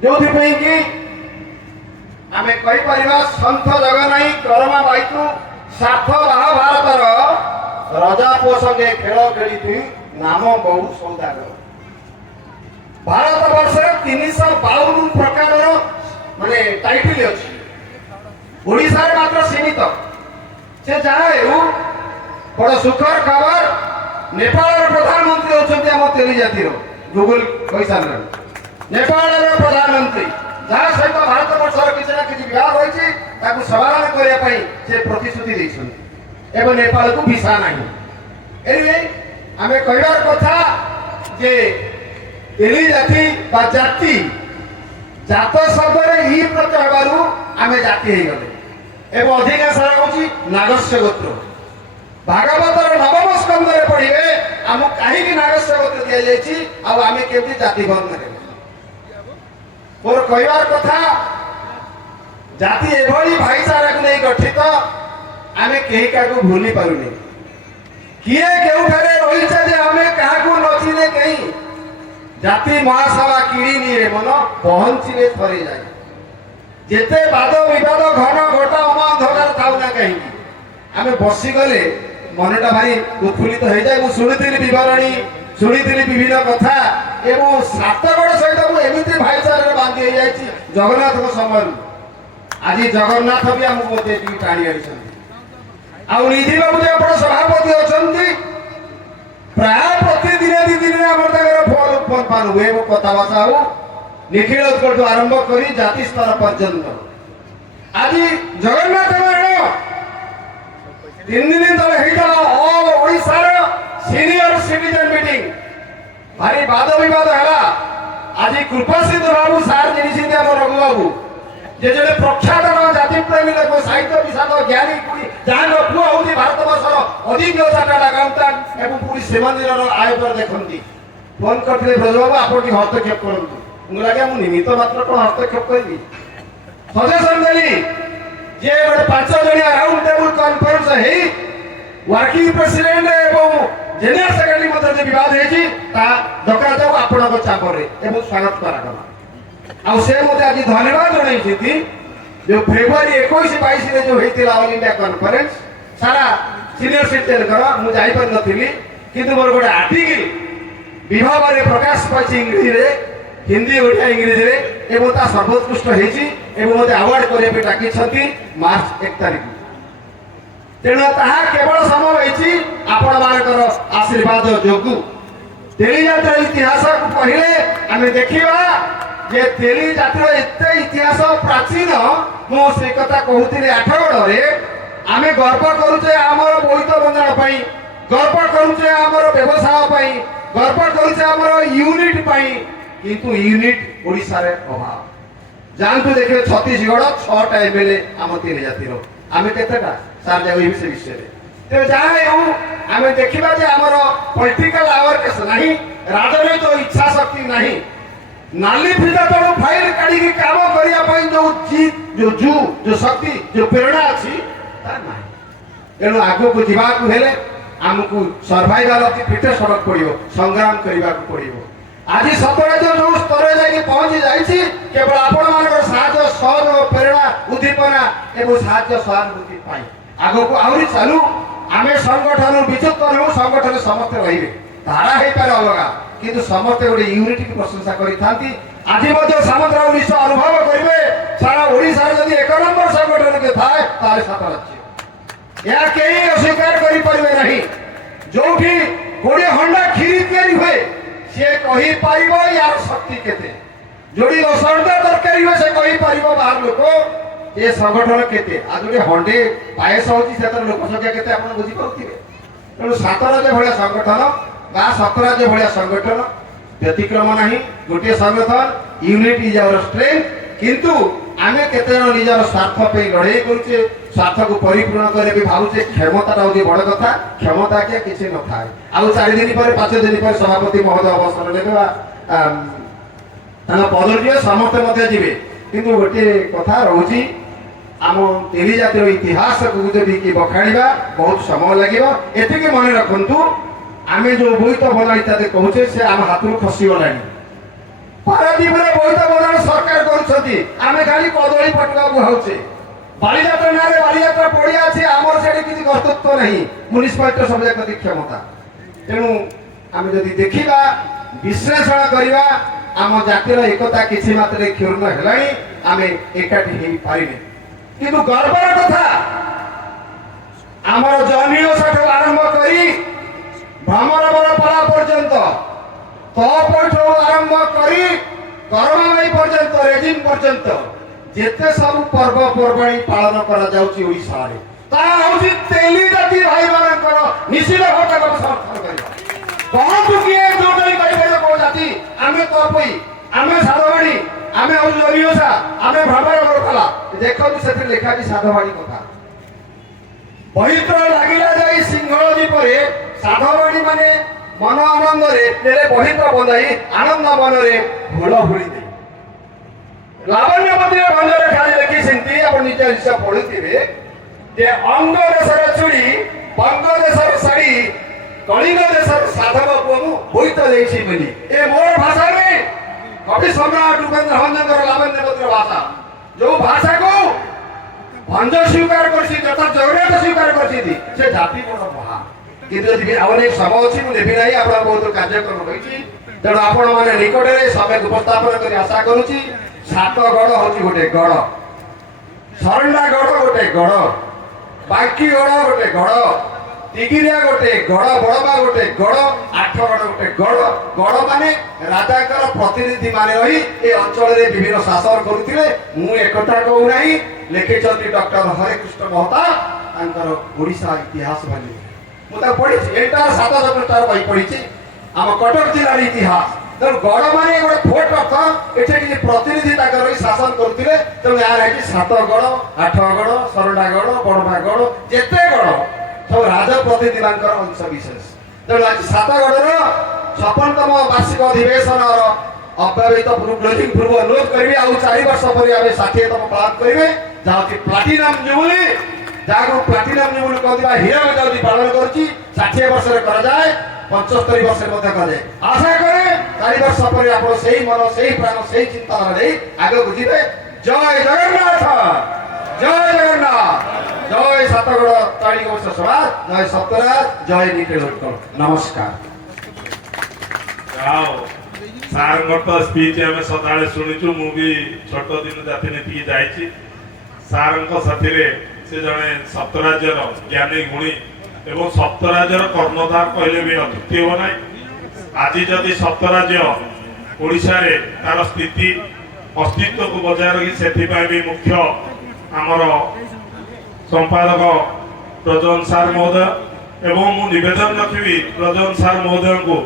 जो कि आम कहीपर सन्थ जगनाई करमा बाइतु सार्थ महाभारतर रजा पुओ संगे खेल खेली नाम बहु सौदागर। भारत वर्ष 352 प्रकार माने टाइटल अच्छी ओडिशा मात्र सीमित से जहाँ बड़ सुखर खबर नेपाल प्रधानमंत्री होती आम तेली जातिर गूगल पैसा नेपाल प्रधानमंत्री जहाँ सहित भारत वर्षर किसी ना किसी विवाद रही समाधान करने से प्रतिश्रुति एवं नेपाल को भिसा ना आम कहबार कथा जे तेली जाति बा जाति जात शब्द ई प्रत्यय हबारू आम जाति हो गले एवं अधिकांश हूँ नागस्य गोत्र। भागवतर नवम स्कंद पढ़े आमको कहीं नागस्य गोत्र दि जाए आम केमती जाति वर्ण मोर कहबार कथा जाति एभली भाईचारा को नहीं गठित आम कहीं क्या भूली पारुनी किए केउठारे रही आम क्या नचिने कहीं जाति महासभा किड़ी निये मन पहुंचे थरे जाए जिते बाद विवाद घन घटा अमांधकार थाऊ ना कहीं आम बसीगले मनटा भारी उत्फुल्लित हो जाए। मुझे शुणी बरणी शुणी विभिन्न कथा एवं सातगड़ सहित मुझे भाईचारे बांधि हो जाए जगन्नाथ समय आज जगन्नाथ भी आमको टाणी आनिधि बाबू आप सभापति अच्छा प्राय प्रतिदिन दिन फल उत्पन्न हुए कथबार्ता हो निखिल उत्कल आरंभ कर जाति स्तर पर्यंत ଆଜି ଜଗନ୍ନାଥ ମେଢ଼ 3 ଦିନ ତଳେ ହେଇଥିଲା ଅଲ୍ ଓଡ଼ିଶାର ସିନିୟର ସିଟିଜେନ ମିଟିଂ। ଭାରି ବାଦ ବିବାଦ ହେଲା। ଆଜି କୃପାସିନ୍ଧୁ ବାବୁ ସାର୍ ଜିନିଛନ୍ତି ଆମ ରଘୁ ବାବୁ ଯେ ଜଣେ ପ୍ରଖ୍ୟାତ ଜାତି ପ୍ରେମୀ ଲୋକ, ସାହିତ୍ୟ ବିଶାରଦ, ଜ୍ଞାନୀ, ଯାହାର ପୁଅ ହଉଛି ଭାରତ ବର୍ଷର ଅଧିକ ଚାର୍ଟାର୍ଡ ଆକାଉଣ୍ଟାଣ୍ଟ ଏବଂ ପୁରୀ ଶ୍ରୀମନ୍ଦିରର ଆୟୋଜନ ଦେଖନ୍ତି। ଫୋନ୍ କରିଥିଲେ ବ୍ରଜବାବୁ ଆପଣ ଟିକେ ହସ୍ତକ୍ଷେପ କରନ୍ତୁ। ମୁଁ ଆଜ୍ଞା ମୁଁ ନିମିତ୍ତ ମାତ୍ର କ'ଣ ହସ୍ତକ୍ଷେପ କରିବି। ସଜେସନ ଦେଲି ଯେ ଗୋଟେ 5 ଜଣିଆ ରାଉଣ୍ଡ ଟେବୁଲ କନଫରେନ୍ସ ହେଇ ୱାର୍କିଂ ପ୍ରେସିଡେଣ୍ଟ ଏବଂ ଜେନେରାଲ ସେକ୍ରେଟାରୀ ମଧ୍ୟରେ ବିବାଦ ହେଇଛି ତାହା ଡକାଯାଉ ଆପଣଙ୍କ ଚାପରେ ଏବଂ ସ୍ୱାଗତ କରାଗଲା। ଆଉ ସେ ମୋତେ ଆଜି ଧନ୍ୟବାଦ ଜଣାଇଛନ୍ତି ଯୋଉ ଫେବୃଆରୀ 21-22ରେ ଯୋଉ ହେଇଥିଲା ଅଲ୍ ଇଣ୍ଡିଆ କନଫରେନ୍ସ ସାରା ସିନିୟର ସିଟିଜେନଙ୍କର, ମୁଁ ଯାଇପାରିନଥିଲି କିନ୍ତୁ ମୋର ଗୋଟେ ଆର୍ଟିକଲ ବିଭାଗରେ ପ୍ରକାଶ ପାଇଛି ଇଂରେଜୀରେ, ହିନ୍ଦୀ, ଓଡ଼ିଆ, ଇଂରେଜୀରେ ଏବଂ ତା ସର୍ବୋତ୍କୃଷ୍ଟ ହେଇଛି ଏବଂ ମୋତେ ଆୱାର୍ଡ କରିବା ପାଇଁ ଡାକିଛନ୍ତି ମାର୍ଚ୍ଚ 1 ତାରିଖ। ତେଣୁ ତାହା କେବଳ ସମ୍ଭବ ହେଇଛି ଆପଣମାନଙ୍କର ଆଶୀର୍ବାଦ ଯୋଗୁଁ। ତେଲି ଜାତିର ଇତିହାସକୁ କହିଲେ ଆମେ ଦେଖିବା ଯେ ତେଲି ଜାତିର ଏତେ ଇତିହାସ ପ୍ରାଚୀନ। ମୁଁ ସେ କଥା କହୁଥିଲି ଆଠଗଡ଼ରେ। ଆମେ ଗର୍ବ କରୁଛେ ଆମର ବୋଇତ ବନ୍ଦାଣ ପାଇଁ, ଗର୍ବ କରୁଛେ ଆମର ବ୍ୟବସାୟ ପାଇଁ, ଗର୍ବ କରୁଛେ ଆମର ୟୁନିଟ୍ ପାଇଁ, କିନ୍ତୁ ୟୁନିଟ୍ ଓଡ଼ିଶାରେ ଅଭାବ। ଯାଆନ୍ତୁ ଦେଖିବେ ଛତିଶଗଡ଼ 6ଟା MLA ଆମ ତେଲି ଜାତିର, ଆମେ କେତେଟା ସାର୍ ଯାଇ ସେ ବିଷୟରେ। ତେବେ ଯାହା ହେଉ ଆମେ ଦେଖିବା ଯେ ଆମର ପଲିଟିକାଲ ଆୱାରନେସ୍ ନାହିଁ, ରାଜନୈତିକ ଇଚ୍ଛା ଶକ୍ତି ନାହିଁ। ନାଲି ଫିତା ତଳୁ ଫାଇଲ କାଢିକି କାମ କରିବା ପାଇଁ ଯୋଉ ଶକ୍ତି ଯୋଉ ପ୍ରେରଣା ଅଛି ତାହା ନାହିଁ। ତେଣୁ ଆଗକୁ ଯିବାକୁ ହେଲେ ଆମକୁ ସର୍ଭାଇଭାଲ ଅଫ୍ ଦି ଫିଟେଷ୍ଟ ହେବାକୁ ପଡ଼ିବ, ସଂଗ୍ରାମ କରିବାକୁ ପଡ଼ିବ। ଆଜି ସତରାଜ୍ୟ ଯୋଉ ସ୍ତରରେ ଯାଇକି ପହଞ୍ଚି ଯାଇଛି କେବଳ ଆପଣମାନଙ୍କର ସାହାଯ୍ୟ, ସହଯୋଗ, ପ୍ରେରଣା, ଉଦ୍ଦୀପନା ଏବଂ ସାହାଯ୍ୟ ସହାନୁଭୂତି ପାଇଁ। ଆଗକୁ ଆହୁରି ଚାଲୁ। ଆମେ ସଂଗଠନ ବିଚ୍ୟୁତ ନହଉ, ସଂଗଠନରେ ସମସ୍ତେ ରହିବେ, ଧାରା ହେଇପାରେ ଅଲଗା କିନ୍ତୁ ସମସ୍ତେ ଗୋଟେ ୟୁନିଟିକୁ ପ୍ରଶଂସା କରିଥାନ୍ତି। ଆଜି ମଧ୍ୟ ସାମନ୍ତରାୟ ନିଶ୍ଚୟ ଅନୁଭବ କରିବେ ସାରା ଓଡ଼ିଶାରେ ଯଦି 1 ନମ୍ବର ସଂଗଠନ ଥାଏ ତାହେଲେ 7 ରାଜ୍ୟ। ଏହା କେହି ଅସ୍ୱୀକାର କରିପାରିବେ ନାହିଁ। ଯୋଉଠି 20 ହଣ୍ଡା କ୍ଷୀରି ତିଆରି ହୁଏ ସିଏ କହିପାରିବ ୟାର ଶକ୍ତି କେତେ। ଯୋଉଠି 10 ହଣ୍ଡା ତରକାରୀ ହୁଏ ସେ କହିପାରିବ ବାହାର ଲୋକ ଏ ସଂଗଠନ କେତେ। ଆଉ ଯୋଉଠି ହଣ୍ଡେ ପାୟସ ହଉଛି ସେଥିରେ ଲୋକ ସଂଖ୍ୟା କେତେ ଆପଣ ବୁଝିପାରୁଥିବେ। ତେଣୁ 7 ରାଜ୍ୟ ଭଳିଆ ସଂଗଠନ ବା 7 ରାଜ୍ୟ ଭଳିଆ ସଂଗଠନ ବ୍ୟତିକ୍ରମ ନାହିଁ। ଗୋଟିଏ ସଂଗଠନ, ୟୁନିଟ୍ ଇଜ ଆୱର ଷ୍ଟ୍ରେଂଥ। କିନ୍ତୁ ଆମେ କେତେଜଣ ନିଜର ସ୍ୱାର୍ଥ ପାଇଁ ଲଢ଼େଇ କରୁଛେ, ସ୍ୱାର୍ଥକୁ ପରିପୂର୍ଣ୍ଣ କରିବା ବି ଭାବୁଛେ କ୍ଷମତାଟା ହେଉଛି ବଡ଼ କଥା। କ୍ଷମତା ଆଜ୍ଞା କିଛି ନଥାଏ। ଆଉ 4 ଦିନ ପରେ 5 ଦିନ ପରେ ସଭାପତି ମହୋଦୟ ଅବସର ନେବେ ବା ତାଙ୍କ ପଦରେ ଯିବେ, ସମସ୍ତେ ମଧ୍ୟ ଯିବେ। କିନ୍ତୁ ଗୋଟିଏ କଥା ରହୁଛି, ଆମ ତେଲି ଜାତିର ଇତିହାସକୁ ଯଦି କି ବଖାଣିବା ବହୁତ ସମୟ ଲାଗିବ। ଏତିକି ମନେ ରଖନ୍ତୁ, ଆମେ ଯୋଉ ବୋଇତ ବନ୍ଦାଣ ଇତ୍ୟାଦି କହୁଛେ ସେ ଆମ ହାତରୁ ଖସିଗଲାଣି। ପାରାଦୀପରେ ବୋଇତ ବନ୍ଦାଣ ସରକାର କରୁଛନ୍ତି, ଆମେ ଖାଲି କଦଳୀ ପଟୁଆ ବୁହାଉଛେ। ବାଲିଯାତ୍ରା ନାଁରେ ବାଲିଯାତ୍ରା ପଡ଼ିଆ ଅଛି, ଆମର ସେଠି କିଛି କର୍ତ୍ତୃତ୍ୱ ନାହିଁ, ମ୍ୟୁନିସିପାଲିଟିର ସବୁ ଯାକ କ୍ଷମତା। ତେଣୁ ଆମେ ଯଦି ଦେଖିବା, ବିଶ୍ଳେଷଣ କରିବା, ଆମ ଜାତିର ଏକତା କିଛି ମାତ୍ରାରେ କ୍ଷୁର୍ଣ୍ଣ ହେଲାଣି, ଆମେ ଏକାଠି ହେଇପାରିନେ। କିନ୍ତୁ ଗର୍ବର କଥା ଆମର ଜହ୍ନି ଓଷାଠୁ ଆରମ୍ଭ କରି ଭ୍ରମରବର ପାଳା ପର୍ଯ୍ୟନ୍ତ, ତପଠୁ ଆରମ୍ଭ କରି କରମାଇ ପର୍ଯ୍ୟନ୍ତ, ରେଜିମ୍ ପର୍ଯ୍ୟନ୍ତ ଯେତେ ସବୁ ପର୍ବପର୍ବାଣୀ ପାଳନ କରାଯାଉଛି ଓଡ଼ିଶାରେ, ତାହା ହେଉଛି ତେଲି ଜାତି ଭାଇମାନଙ୍କର ନିଶ୍ଚିତ ଭାବେ ସମର୍ଥନ କରିବା। କହନ୍ତୁ କିଏ ଯୋଉଟାକି କହିପାରିବ କୋଉ ଜାତି? ଆମେ ତପଇ, ଆମେ ସାଧବାଣୀ, ଆମେ ହଉଛୁ ଜହ୍ନି ଓଷା, ଆମେ ଭ୍ରମରବର ପାଳା। ଦେଖନ୍ତୁ ସେଥିରେ ଲେଖା ଅଛି ସାଧବାଣୀ କଥା। ପବିତ୍ର ଲାଗିଲା ଯାଇ ସିଂହଳ ଦ୍ୱୀପରେ ସାଧବାଣୀ ମାନେ ମନ ଆନନ୍ଦରେ ବହିତ୍ର ବନ୍ଧାଇ ଆନନ୍ଦ ମନରେ ଭୁଳ ଭୁଳି ଦେଇ ଲାବଣ୍ୟବତୀର ଭଞ୍ଜରେ ଖାଲି ଲେଖିଛନ୍ତି। ଆପଣ ନିଜ ହିସାବ ପଢୁଥିବେ ଯେ ଅଙ୍ଗ ଦେଶର ଚୁଡ଼ି, ବଙ୍ଗ ଦେଶର ଶାଢ଼ୀ, କଳିଙ୍ଗ ଦେଶର ସାଧବ ପୁଅକୁ ବୋଇତ ଦେଇଛି ବୋଲି। ଏ ମୋର ଭାଷା ନୁହେଁ, କବି ସମ୍ରାଟ ଉପେନ୍ଦ୍ର ଭଞ୍ଜଙ୍କର ଲାବଣ୍ୟବତୀର ଭାଷା। ଯୋଉ ଭାଷାକୁ ଭଞ୍ଜ ସ୍ୱୀକାର କରିଛି, ଯଥା ଜଗନ୍ନାଥ ସ୍ୱୀକାର କରିଛନ୍ତି, ସେ ଜାତି ବଡ଼ ମହା। କିନ୍ତୁ ଯଦି ଆଉ ଅନେକ ସମୟ ଅଛି, ମୁଁ ନେବି ନାହିଁ, ଆପଣ ବହୁତ କାର୍ଯ୍ୟକ୍ରମ ରହିଛି। ତେଣୁ ଆପଣମାନେ ନିକଟରେ ସମୟ ଉପସ୍ଥାପନ କରି ଆଶା କରୁଛି। 7 ଗଡ଼ ହଉଛି ଗୋଟେ ଗଡ଼, ସରଣ୍ଡା ଗଡ଼ ଗୋଟେ ଗଡ଼, ବାଙ୍କି ଗଡ଼ ଗୋଟେ ଗଡ଼, ଟିଗିରିଆ ଗୋଟେ ଗଡ଼, ବଡ଼ମା ଗୋଟେ ଗଡ଼, ଆଠଗଡ଼ ଗୋଟେ ଗଡ଼। ଗଡ଼ ମାନେ ରାଜାଙ୍କର ପ୍ରତିନିଧି ମାନେ ରହି ଏ ଅଞ୍ଚଳରେ ବିଭିନ୍ନ ଶାସନ କରୁଥିଲେ। ମୁଁ ଏକଥା କହୁନାହିଁ, ଲେଖିଛନ୍ତି ଡକ୍ଟର ହରେକୃଷ୍ଣ ମହତାବ ତାଙ୍କର ଓଡ଼ିଶା ଇତିହାସ ବୋଲି। ମୁଁ ତାକୁ ପଢିଛି, ଏଇଟା 700 ପୃଷ୍ଠାର ବହି ପଢିଛି, ଆମ କଟକ ଜିଲ୍ଲାର ଇତିହାସ। ତେଣୁ ଗଡ଼ ମାନେ ଗୋଟେ ଭୋଟ ଅର୍ଥ, ଏଠି କିଛି ପ୍ରତିନିଧି ତାଙ୍କର ରହି ଶାସନ କରୁଥିଲେ। ତେଣୁ ଏହାର ହେଇଛି 7ଗଡ଼, 8ଗଡ଼, ସରଣ୍ଡାଗଡ଼, ବଡ଼ମାଗଡ଼, ଯେତେ ଗଡ଼ ସବୁ ରାଜପ୍ରତିନିଧି ମାନଙ୍କର ଅଂଶ ବିଶେଷ। ତେଣୁ ଆଜି 7ଗଡ଼ର 56ତମ ବାର୍ଷିକ ଅଧିବେଶନର ଅବ୍ୟବହିତ କ୍ଲୋଜିଂ ପୂର୍ବ ଅନୁରୋଧ କରିବି। ଆଉ 4 ବର୍ଷ ପରେ ଆମେ 60ତମ ପାଳନ କରିବେ, ଯାହା ହଉଛି ପ୍ଲାଟିନମ ଜୁବୁଲି, ଯାହାକୁ ପ୍ଲାଟିନମ ଜୁବୁଲି କହନ୍ତି ବା ହୀରକ ଜୟନ୍ତୀ ପାଳନ କରୁଛି। 60 ବର୍ଷରେ କରାଯାଏ, 75 ବର୍ଷରେ ମଧ୍ୟ କରାଯାଏ। ଆଶା କରେ 4 ବର୍ଷ ପରେ ଆପଣ ସେଇ ମନ, ସେଇ ପ୍ରାଣ, ସେଇ ଚିନ୍ତାଧାରା ନେଇ ଆଗକୁ ଯିବେ। ଜୟ ଜଗନ୍ନାଥ, ଜୟ ଜଗନ୍ନାଥ, ଜୟ 7ଗଡ଼ ତାଳିକ ବଂଶ ସମାଜ, ଜୟ ସତ୍ୟରାଜ, ଜୟ ନିଖିଳ ଉତ୍କଳ। ନମସ୍କାର। ସାର୍ଙ୍କର ତ ସ୍ପିଚ୍ ଆମେ ସଦାବେଳେ ଶୁଣିଛୁ, ମୁଁ ବି ଛୋଟ ଦିନ ଜାତିନୀତିକି ଯାଇଛି। ସାର୍ଙ୍କ ସାଥିରେ ସେ ଜଣେ ସପ୍ତରାଜ୍ୟର ଜ୍ଞାନୀ ଗୁଣୀ ଏବଂ ସପ୍ତରାଜ୍ୟର କର୍ଣ୍ଣଧାର କହିଲେ ବି ଅତ୍ୟୁକ୍ତି ହେବ ନାହିଁ। ଆଜି ଯଦି ସପ୍ତରାଜ୍ୟ ଓଡ଼ିଶାରେ ତାର ସ୍ଥିତି ଅସ୍ତିତ୍ୱକୁ ବଜାୟ ରଖି, ସେଥିପାଇଁ ବି ମୁଖ୍ୟ ଆମର ସମ୍ପାଦକ ପ୍ରଜନ ସାର୍ ମହୋଦୟ। ଏବଂ ମୁଁ ନିବେଦନ ରଖିବି ପ୍ରଜନ ସାର୍ ମହୋଦୟଙ୍କୁ,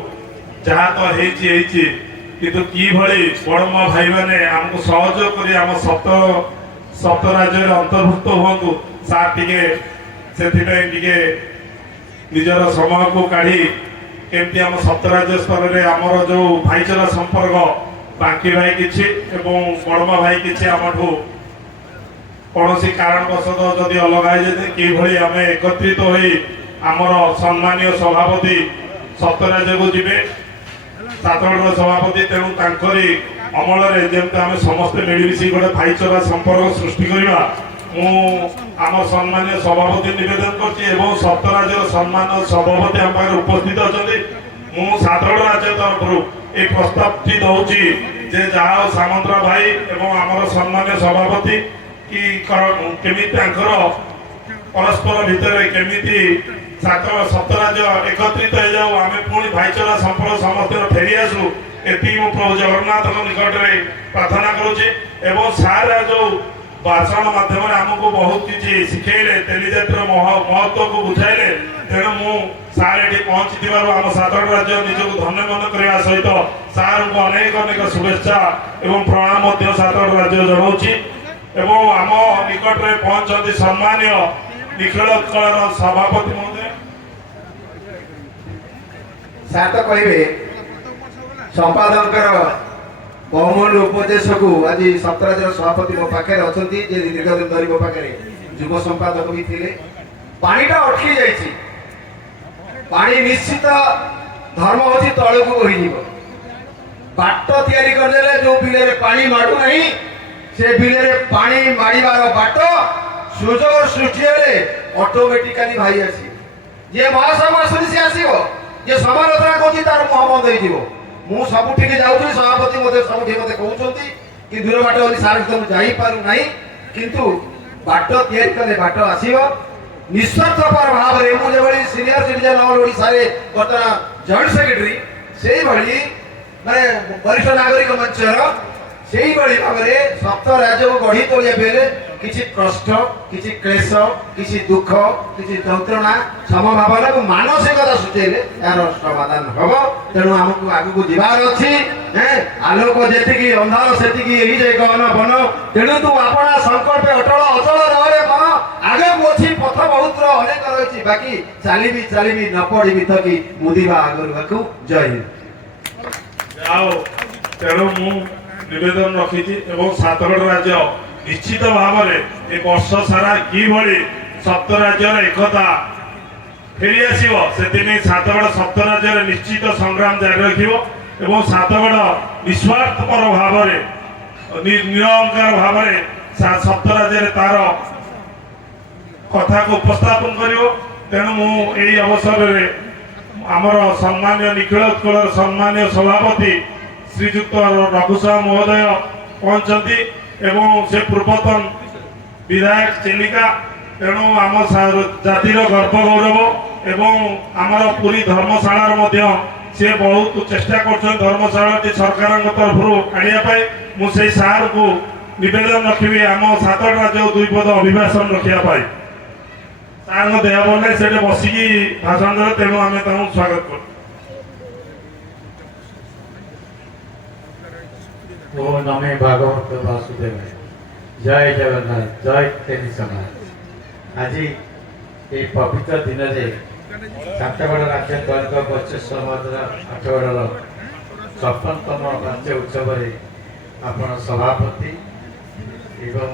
ଯାହା ତ ହେଇଛି ହେଇଛି, କିନ୍ତୁ କିଭଳି ବଡ଼ମା ଭାଇମାନେ ଆମକୁ ସହଯୋଗ କରି ଆମ ସପ୍ତ ରାଜ୍ୟରେ ଅନ୍ତର୍ଭୁକ୍ତ ହୁଅନ୍ତୁ। ସାର୍ ଟିକେ ସେଥିପାଇଁ ଟିକେ ନିଜର ସମୟକୁ କାଢ଼ି କେମିତି ଆମ ସପ୍ତରାଜ୍ୟ ସ୍ତରରେ ଆମର ଯେଉଁ ଭାଇଚାରା ସମ୍ପର୍କ, ବାଙ୍କି ଭାଇ କିଛି ଏବଂ ବଡ଼ମା ଭାଇ କିଛି ଆମଠୁ କୌଣସି କାରଣବଶତଃ ଯଦି ଅଲଗା ହେଇଯାଏ, କିଭଳି ଆମେ ଏକତ୍ରିତ ହୋଇ ଆମର ସମ୍ମାନୀୟ ସଭାପତି ସପ୍ତରାଜ୍ୟକୁ ଯିବେ, 7ଗଡ଼ର ସଭାପତି। ତେଣୁ ତାଙ୍କରି ଅମଳରେ ଯେମିତି ଆମେ ସମସ୍ତେ ମିଳିମିଶି ଗୋଟେ ଭାଇଚାରା ସମ୍ପର୍କ ସୃଷ୍ଟି କରିବା, ମୁଁ ଆମ ସମ୍ମାନୀୟ ସଭାପତି ନିବେଦନ କରୁଛି। ଏବଂ ସପ୍ତରାଜ୍ୟର ସମ୍ମାନୀୟ ସଭାପତି ଆମ ପାଖରେ ଉପସ୍ଥିତ ଅଛନ୍ତି। ମୁଁ 7ଗଡ଼ ରାଜ୍ୟ ତରଫରୁ এই ପ୍ରସ୍ତାବଟି ଦଉଛି ଯେ ଯାହା ହଉ ସାମନ୍ତରା ଭାଇ ଏବଂ ଆମର ସମ୍ମାନୀୟ ସଭାପତି କି କେମିତି ତାଙ୍କର ପରସ୍ପର ଭିତରେ କେମିତି ସପ୍ତରାଜ୍ୟ ଏକତ୍ରିତ ହେଇଯାଉ, ଆମେ ପୁଣି ଭାଇଚାରା ସମ୍ପର୍କ ସମସ୍ତଙ୍କର ଫେରି ଆସୁ, ଏତିକି ମୁଁ ପ୍ରଭୁ ଜଗନ୍ନାଥଙ୍କ ନିକଟରେ ପ୍ରାର୍ଥନା କରୁଛି। ଏବଂ ସାର୍ ଯେଉଁ ଭାଷଣ ମାଧ୍ୟମରେ ଆମକୁ ବହୁତ କିଛି ଶିଖେଇଲେ, ତେଲିଜାତିର ମହତ୍ଵକୁ ବୁଝାଇଲେ। ତେଣୁ ମୁଁ ସାର୍ ଏଠି ପହଞ୍ଚିଥିବାରୁ ଆମ 7ଗଡ଼ ରାଜ୍ୟ ନିଜକୁ ଧନ୍ୟ ମନେ କରିବା ସହିତ ସାର୍ଙ୍କୁ ଅନେକ ଅନେକ ଶୁଭେଚ୍ଛା ଏବଂ ପ୍ରଣାମ ମଧ୍ୟ 7ଗଡ଼ ରାଜ୍ୟ ଜଣାଉଛି। ଏବଂ ଆମ ନିକଟରେ ପହଞ୍ଚନ୍ତି ସମ୍ମାନୀୟ ନିଖିଳ ଉତ୍କଳର ସଭାପତି ମହୋଦୟ। ସାର୍ ତ କହିବେ ସମ୍ପାଦକଙ୍କର ବହୁମୂଲ୍ୟ ଉପଦେଶକୁ ଆଜି ସପ୍ତରାଜ୍ୟର ସଭାପତି ମୋ ପାଖରେ ଅଛନ୍ତି, ଯେ ଦୀର୍ଘଦିନ ଧରି ମୋ ପାଖରେ ଯୁବ ସମ୍ପାଦକ ବି ଥିଲେ। ପାଣିଟା ଅଟକି ଯାଇଛି। ପାଣି ନିଶ୍ଚିତ ଧର୍ମ ହେଉଛି ତଳକୁ ବୋହିଯିବ। ବାଟ ତିଆରି କରିଦେଲେ ଯେଉଁ ବିଲରେ ପାଣି ମାଡୁନାହିଁ, ସେ ବିଲରେ ପାଣି ମାଡ଼ିବାର ବାଟ ସୁଯୋଗ ସୃଷ୍ଟି ହେଲେ ଅଟୋମେଟିକାଲି ଭାଇ ଆସିବ। ଯିଏ ମହାସଭା ଆସୁଛି ସେ ଆସିବ, ଯିଏ ସମାଲୋଚନା କରୁଛି ତାର ମୁହଁ ବନ୍ଦ ହେଇଯିବ। ମୁଁ ସବୁଠିକି ଯାଉଛି, ସଭାପତି ମୋତେ ସବୁଠି ମୋତେ କହୁଛନ୍ତି କି ଦୂର ବାଟ ବୋଲି ସାର୍ ତ ମୁଁ ଯାଇପାରୁନାହିଁ, କିନ୍ତୁ ବାଟ ତିଆରି କଲେ ବାଟ ଆସିବ। ନିଃସ୍ୱାର୍ଥପର ଭାବରେ ମୁଁ ଯେଭଳି ସିନିୟର ସିଟିଜେନ୍ ଅଲ୍ ଓଡ଼ିଶାରେ ବର୍ତ୍ତମାନ ଜଏଣ୍ଟ ସେକ୍ରେଟାରୀ, ସେଇଭଳି ମାନେ ବରିଷ୍ଠ ନାଗରିକ ମଞ୍ଚର ସେଇଭଳି ଭାବରେ ସପ୍ତ ରାଜ୍ୟକୁ ଗଢ଼ି ତୋଳିବା ହେଲେ କିଛି କଷ୍ଟ, କିଛି କ୍ଲେଶ, କିଛି ଦୁଃଖ, କିଛି ଯନ୍ତ୍ରଣା, ସମଭାବନା ଏବଂ ମାନସିକତା ସୂଚେଇଲେ ଏହାର ସମାଧାନ ହବ। ତେଣୁ ଆମକୁ ଆଗକୁ ଯିବାର ଅଛି। ଆଲୋକ ଯେତିକି ଅନ୍ଧାର ସେତିକି ଏହି ଯେ ଗହନ ବନ। ତେଣୁ ତୁ ଆପଣା ସଂକଳ୍ପେ ଅଟଳ ଅଚଳ ରହରେ ମନ। ଆଗକୁ ଅଛି ପଥ ବହୁତ ଅନେକ ରହିଛି ବାକି, ଚାଲିବି ଚାଲିବି ନ ପଡ଼ିବି ଥକି ମୁଦିବା ଆଗରୁ। ଜୟ ହିନ୍ଦ। ତେଣୁ ମୁଁ ନିବେଦନ ରଖିଛି ଏବଂ 7ଗଡ଼ ରାଜ୍ୟ ନିଶ୍ଚିତ ଭାବରେ ଏ ବର୍ଷ ସାରା କିଭଳି ସପ୍ତ ରାଜ୍ୟର ଏକତା ଫେରିଆସିବ, ସେଥିପାଇଁ 7ଗଡ଼ ସପ୍ତ ରାଜ୍ୟରେ ନିଶ୍ଚିତ ସଂଗ୍ରାମ ଜାରି ରଖିବ। ଏବଂ 7ଗଡ଼ ନିଃସ୍ୱାର୍ଥପର ଭାବରେ ନିରଙ୍କାର ଭାବରେ ସପ୍ତ ରାଜ୍ୟରେ ତାର କଥାକୁ ଉପସ୍ଥାପନ କରିବ। ତେଣୁ ମୁଁ ଏହି ଅବସରରେ ଆମର ସମ୍ମାନୀୟ ନିଖିଳ ଉତ୍କଳର ସମ୍ମାନୀୟ ସଭାପତି ଶ୍ରୀଯୁକ୍ତ ରଘୁ ସାହୁ ମହୋଦୟ ପହଞ୍ଚନ୍ତି ଏବଂ ସେ ପୂର୍ବତନ ବିଧାୟକ ଚିଲିକା। ତେଣୁ ଆମ ଜାତିର ଗର୍ବ ଗୌରବ ଏବଂ ଆମର ପୁରୀ ଧର୍ମଶାଳାର ମଧ୍ୟ ସେ ବହୁତ ଚେଷ୍ଟା କରୁଛନ୍ତି ଧର୍ମଶାଳାଟି ସରକାରଙ୍କ ତରଫରୁ ଆଣିବା ପାଇଁ। ମୁଁ ସେଇ ସାର୍କୁ ନିବେଦନ ରଖିବି ଆମ ସାତଟା ଯେଉଁ ଦୁଇ ପଦ ଅଭିଭାଷଣ ରଖିବା ପାଇଁ। ସାର୍ଙ୍କ ଦେହ ଭଲ ନାହିଁ, ସେଠି ବସିକି ଭାଷଣ ଦେବେ, ତେଣୁ ଆମେ ତାଙ୍କୁ ସ୍ୱାଗତ କରୁ। ओम नमे भागवत वासुदेव, जय जगन्नाथ, जय तेरी समाज। आज ये पवित्र दिन में सातगड़ राज्य दलित वैश्य समाज आठगढ़ 56तम राज्य उत्सव आपण सभापति एवं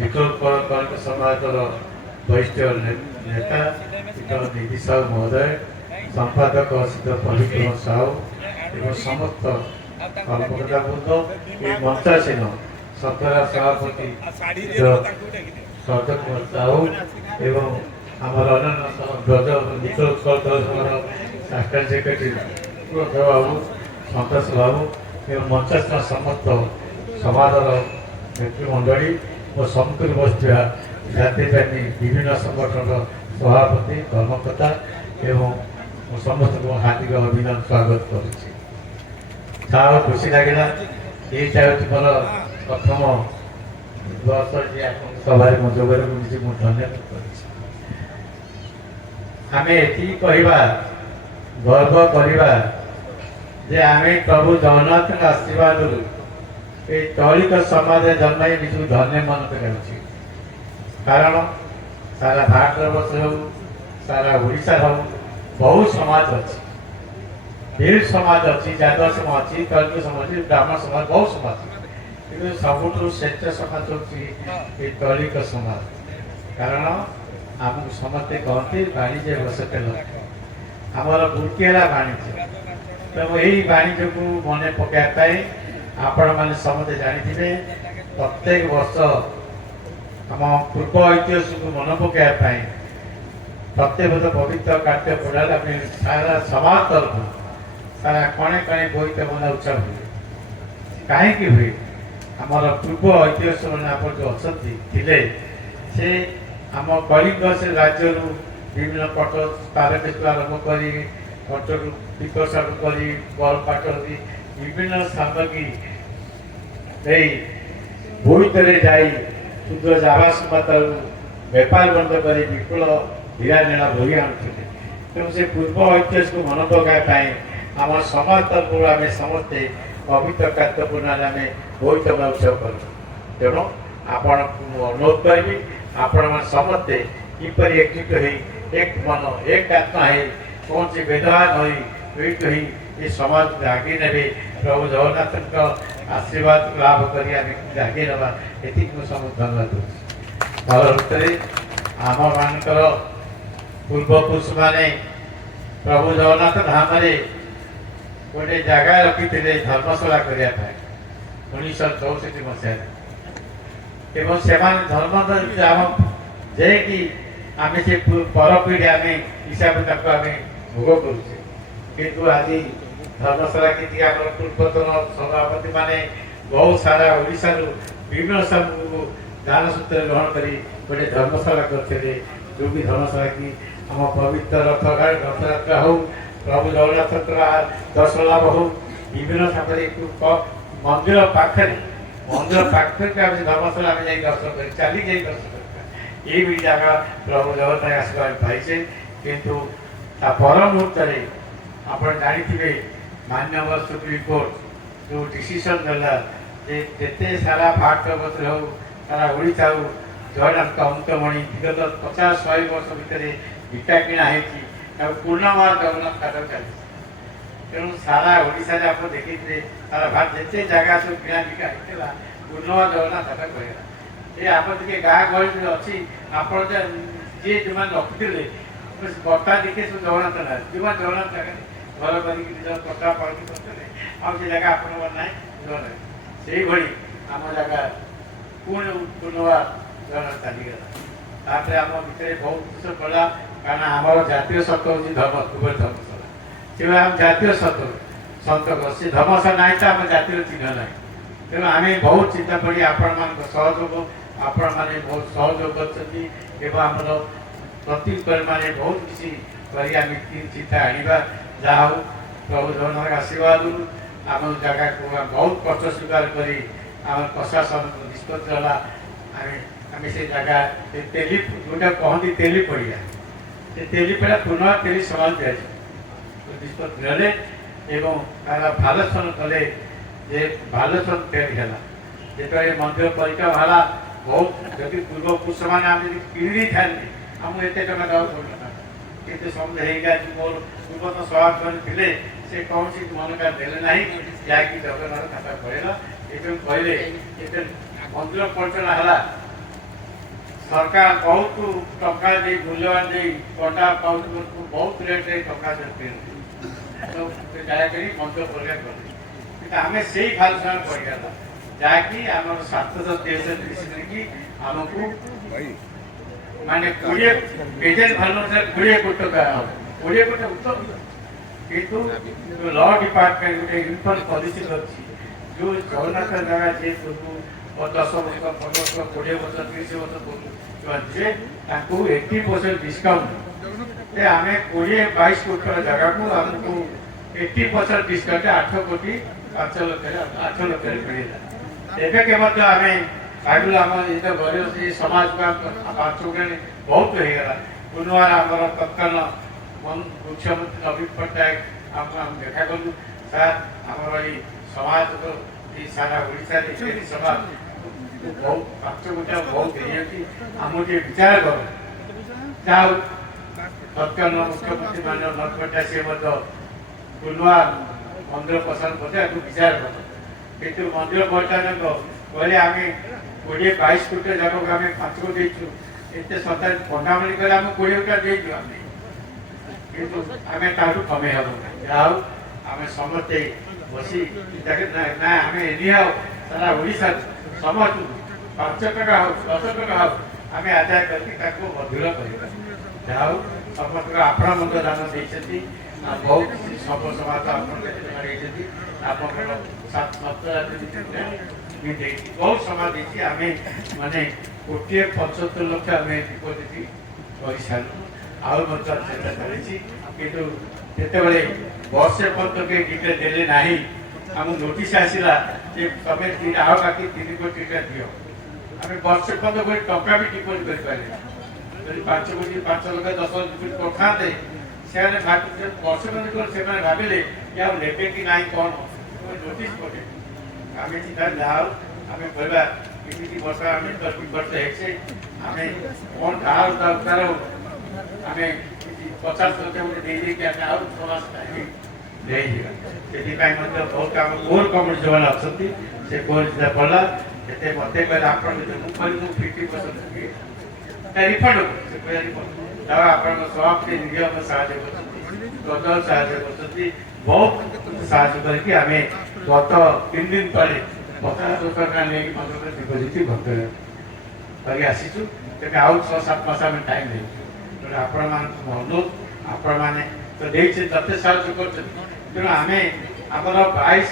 विकल्प दलित समाज वरिष्ठ नेता निधि साहू महोदय, संपादक सिद्ध परिक्रम साहू एवं समस्त कलकत्ता बुद्ध ये मंचासीन सतरा सभापति सजक साहू एवं आमर अन्य ब्रज विकल्प सेक्रेटरी सेक्रेटरी बाबू सतोष बाबू एवं मंचासीन समस्त समाज नेतृमंडली और सम्मुख बसुवा जाति प्रेमी विभिन्न संगठन सभापति धर्मकर्ता एवं समस्त को हार्दिक अभिनंदन स्वागत करुच्ची। तार खुशी लगे ये चाहे मोर प्रथम वर्ष सभा जोगर मुझे धन्यवाद करें। ये गर्व करवा जे आम प्रभु जगन्नाथ आशीर्वाद ये दलित समाज जन्म निज धन्य मन कर कारण सारा भारत वर्ष हो सारा ओडिशा हो बहुत समाज अच्छी भीड़ समाज अच्छी यादव समाज अच्छी दलित समाज ब्राह्मण समाज बहुत समाज कि सबुठ श्रेष्ठ समाज होती दलित समाज कारण आमको समस्ते कहते वाणिज्य बसटे आमर वृत्ति है वाणिज्य तेणु यही वाणिज्य को मन पकाई आपण मैंने समस्ते जानी प्रत्येक वर्ष आम पूर्व ऐतिहासिक को मन पकाई प्रत्येक पवित्र कार्य पड़ा सारा समाज तरफ सारा कणे कणे बोईत बना उत्सव हुए कहीं हुए आमर पूर्व ऐतिहासिक मैंने आप जो अच्छा से आम कलिंग से राज्य विभिन्न पट तारकेश्वर आरंभ कर पटू टिकट कर बलपाट विभिन्न सामग्री बोईतरे जाई शुद्ध आवास मातर बेपार बंद कर विपुल हीरा नेणा बोही आणुते तेणु से पूर्व ऐतिहास को मन पकाई आम समाज तरफ आम समस्ते पवित्र कार्तपूर्ण आम बोईत उत्सव कर तेणु आपण अनुरोध करी आपण मैंने समस्ते किपर एकजुट हो एक मन एक आत्मा है कौन से भेदभाव नहीं हो ये समाज आगे ने प्रभु जगन्नाथ आशीर्वाद लाभ कर आगे ना ये समस्त धन्यवाद दूसरे आम मानकर पूर्वपुरुष माने प्रभु जगन्नाथ धाम गोटे जगह रखी धर्मशाला करने 1964 मसीह एवं से धर्म जे कि आम से पर पीढ़ी आम हिसाब तक आम भोग करुचे किंतु आज धर्मशाला की पूर्वतन सभापति माने बहुत सारा ओडिशा विभिन्न सब दान सूत्र ग्रहण कर गोटे धर्मशाला करते जो भी धर्मशाला की आम पवित्र रथयात्रा हो प्रभु जगन्नाथ दर्शन लाभ हो विभिन्न मंदिर पाखे धर्मशाला आम जा दर्शन कर चली जा दर्शन कर ये भी जगह प्रभु जगन्नाथ आशीर्वाद पाई किंतु पर मुहूर्त आप जानी मान्यवर सुप्रीम कोर्ट जो डिसीजन देला जिते सारा भारतवर्ष हो सारा ओडिशा हो जगन्नाथ अंतमणि विगत 50-100 वर्ष भितर इटा किणा पूर्णमार जगन्नाथ खातर चलती तेणु सारा ओडिशा आप देखी सारा भारत जिते जगह सब किणा बिका होता पूर्णमार जगन्नाथ खातर कहला ये आप देखिए गाँ गहली अच्छी आप जी जो रखुले बता देखिए सब जगन्नाथ ना जो जगन्नाथ जगह घर कर पटा पालकी करते से जगह आप से भाई आम जगह पुणी पूर्णमार जगन्नाथ चलीगला तापर आम भितर बहुत किस पड़ा कारण आम जातीय सत्व हूँ धर्म कुबेर धर्मशाला से आम जातीय सत्व सतक से धर्मशाला ना तो आम जातिर चिन्ह ना तेणु आम बहुत चिंता पड़ी आपण मान सहयोग आपण मैंने बहुत सहयोग कर ପ୍ରତ୍ୟୁତ୍ତର ମାନେ ବହୁତ କିଛି କରି ଆମେ ଚିନ୍ତା ଆଣିବା। ଯାହା ହଉ ପ୍ରଭୁ ଜଗନ୍ନାଥଙ୍କ ଆଶୀର୍ବାଦରୁ ଆମ ଜାଗାକୁ ବହୁତ କଷ୍ଟ ସ୍ୱୀକାର କରି ଆମର ପ୍ରଶାସନ ନିଷ୍ପତ୍ତି ହେଲା ଆମେ ସେ ଜାଗା ତେଲି ଯୋଉଟା କହନ୍ତି ତେଲି ପଡ଼ିଆ, ସେ ତେଲି ପଡ଼ିଆ ପୁନଃ ତେଲି ସମାଜ ଦିଆଯିବ ନିଷ୍ପତ୍ତି ନେଲେ ଏବଂ ତାର ଭାଲସନ କଲେ ଯେ ଭାଲସନ ତିଆରି ହେଲା। ଯେତେବେଳେ ମନ୍ଦିର ପରିକ୍ରମା ହେଲା ବହୁତ ଯଦି ପୂର୍ବ ପୁରୁଷମାନେ ଆମେ ଯଦି କିଣି ଦେଇଥାନ୍ତି ଆମକୁ ଏତେ ଟଙ୍କା ଦେବାକୁ ପଡ଼ିନଥାନ୍ତା, କିନ୍ତୁ ସମସ୍ତେ ହେଇଗା ମୋର ପୂର୍ବତ ସଭାପତି ଥିଲେ ସେ କୌଣସି ମନକା ଦେଲେ ନାହିଁ, ଯାହାକି ଜଗନ୍ନାଥ ଖାତା ପଳେଇଲା। ଏବେ କହିଲେ ଏବେ ମନ୍ଦିର ପରିଚାଳନା ହେଲା ସରକାର ବହୁତ ଟଙ୍କା ଦେଇ ମୂଲ୍ୟବାନ ଦେଇ ପଣ୍ଡା ପାଉଛୁ ବହୁତ ରେଟ୍ରେ ଟଙ୍କା ଦିଅନ୍ତି ଦୟାକରି ମନ୍ଦିର ପରିକାର କଲେ, କିନ୍ତୁ ଆମେ ସେଇ ଭାଲସନ ପରିକାର ଯାହାକି ଆମର ସ୍ୱାର୍ଥ ଦେଶ କି ଆମକୁ ମାନେ 20 ଏଜେଣ୍ଟ ଭଲ 20 କୋଟି ଟଙ୍କା 20 କୋଟି ଉତ୍ତମ, କିନ୍ତୁ ଲ ଡିପାର୍ଟମେଣ୍ଟ ଗୋଟେ ୟୁନିଫର୍ମ ପଲିସି ଅଛି ଯେଉଁ ଜଗନ୍ନାଥ ଜାଗା ଯେ ପୂର୍ବରୁ 10 ବର୍ଷ 15 ବର୍ଷ 20 ବର୍ଷ 30 ବର୍ଷ ପୂର୍ବରୁ ତାଙ୍କୁ 80% ଡିସକାଉଣ୍ଟ ଆମେ 20-22 କୋଟି ଜାଗାକୁ ଆମକୁ 80% ଡିସକାଉଣ୍ଟ 8 କୋଟି 5 ଲକ୍ଷରେ ମିଳିଲା। ଏବେ କେ ମଧ୍ୟ ଆମେ ଭାବିଲୁ ଆମ ଗରିବ ସମାଜକୁ 5 କୋଟି ବହୁତ ହେଇଗଲା। ପୁନଃ ଆମର ତତ୍କାଳ ମୁଖ୍ୟମନ୍ତ୍ରୀ ନବୀନ ପଟ୍ଟନାୟକ ଆମକୁ ଆମେ ଦେଖା କଲୁ, ସାର୍ ଆମର ଏଇ ସମାଜକୁ ସାରା ଓଡ଼ିଶାରେ ସମାଜ ବହୁତ 5 କୋଟି ବହୁତ ହେଇଯାଉଛି, ଆମକୁ ଟିକେ ବିଚାର କର। ଯାହା ହଉ ତତ୍କାଳ ମୁଖ୍ୟମନ୍ତ୍ରୀ ମାନ ନବୀନ ପଟ୍ଟନାୟକ ସେ ମଧ୍ୟ ପୁନଃ ମନ୍ଦିର ପ୍ରଶାସନ ମଧ୍ୟ ଏହାକୁ ବିଚାର କର, କିନ୍ତୁ ମନ୍ଦିର ପରିଚାଳକ କହିଲେ ଆମେ 20-22 କୋଟି ଜାଗାକୁ ଆମେ 5 କୋଟି ଦେଇଛୁ, ଏତେ ସନ୍ତାନ ପଣ୍ଡାମଣି କହିଲେ ଆମେ 20 କୋଟି ଦେଇଛୁ ଆମେ, କିନ୍ତୁ ଆମେ ତାଠୁ କମେଇ ହେବ ନାହିଁ। ଯାହା ହଉ ଆମେ ସମସ୍ତେ ବସି ନା ଆମେ ଏରିଆ ହଉ ସାରା ଓଡ଼ିଶାରେ ସମସ୍ତଙ୍କୁ 5 ଟଙ୍କା ହଉ 10 ଟଙ୍କା ହଉ ଆମେ ଆଦାୟ କରିକି ତାକୁ ମଧୁର କରିବା। ଯାହା ହଉ ସମସ୍ତଙ୍କ ଆପଣ ମଧ୍ୟ ଦାନ ଦେଇଛନ୍ତି, ବହୁତ ସବୁ ସମାଜ ଆପଣ ଦେଇଛନ୍ତି, ଆପଣଙ୍କର ବହୁତ ସମାଜ ଦେଇଛି। ଆମେ ମାନେ 1,75 ଲକ୍ଷ ଆମେ ଡିପୋଜିଟ୍ କରିସାରିଲୁ, ଆଉ ମଧ୍ୟ ଚେଷ୍ଟା ଚାଲିଛି, କିନ୍ତୁ ଯେତେବେଳେ ବର୍ଷେ ପର୍ଯ୍ୟନ୍ତ କେହି ଟିକେଟ୍ ଦେଲେ ନାହିଁ ଆମକୁ ନୋଟିସ୍ ଆସିଲା ଯେ ତମେ ଆଉ ବାକି 3 କୋଟି ଟଙ୍କା ଦିଅ। ଆମେ ବର୍ଷେ ପର୍ଯ୍ୟନ୍ତ ଗୋଟେ ଟଙ୍କା ବି ଡିପୋଜିଟ୍ କରିପାରିଲେ, ଯଦି 5 କୋଟି 5 ଲକ୍ଷ 10 କୋଟି କରିଥାନ୍ତେ ସେମାନେ ବର୍ଷେ ପର୍ଯ୍ୟନ୍ତ ସେମାନେ ଭାବିଲେ କି ଆଉ ନେବେ କି ନାହିଁ କ'ଣ ନୋଟିସ୍ ପଠେଇ ଆମେ ଚିନ୍ତା ଯାହା ହଉ ଆମେ କହିବା ଏମିତି ବର୍ଷ ଆମେ 10 ବର୍ଷ ହେଇଛେ ଆମେ କ'ଣ କାହାର ଦରକାର ଆମେ 50 ଲକ୍ଷ ଗୋଟେ ଦେଇଦେଇକି ଆମେ ଆଉ 6 ମାସ ଦେଇଯିବା। ସେଥିପାଇଁ ମଧ୍ୟ ବହୁତ ଆମ କୋର୍ କମିଟି ଯେଉଁମାନେ ଅଛନ୍ତି ସେ କୋର୍ ଯେତେ ପଡ଼ିଲା ସେତେ ମୋତେ କହିଲେ ଆପଣ ମୁଁ କହିଲି ମୁଁ 50% ରିଫଣ୍ଡ ସେ ଯାହା ଆପଣଙ୍କ ସଭାପତି ନିୟମ ସାହାଯ୍ୟ କରୁଛନ୍ତି, ଗତ ସାହାଯ୍ୟ କରୁଛନ୍ତି, ବହୁତ ସାହାଯ୍ୟ କରିକି ଆମେ ଗତ 3 ଦିନ ତଳେ 50 ଟଙ୍କା ନେଇକି ମନ୍ଦିରରେ ଡିପୋଜିଟ୍ କରି ଆସିଛୁ। ତେବେ ଆଉ 6-7 ମାସ ଆମେ ଟାଇମ୍ ଦେଇଛୁ, ତେଣୁ ଆପଣମାନଙ୍କୁ ଅନୁରୋଧ ଆପଣମାନେ ତ ଦେଇছে ଯଥେଷ୍ଟ ସାହାଯ୍ୟ କରୁଛନ୍ତି, ତେଣୁ ଆମେ ଆମର 22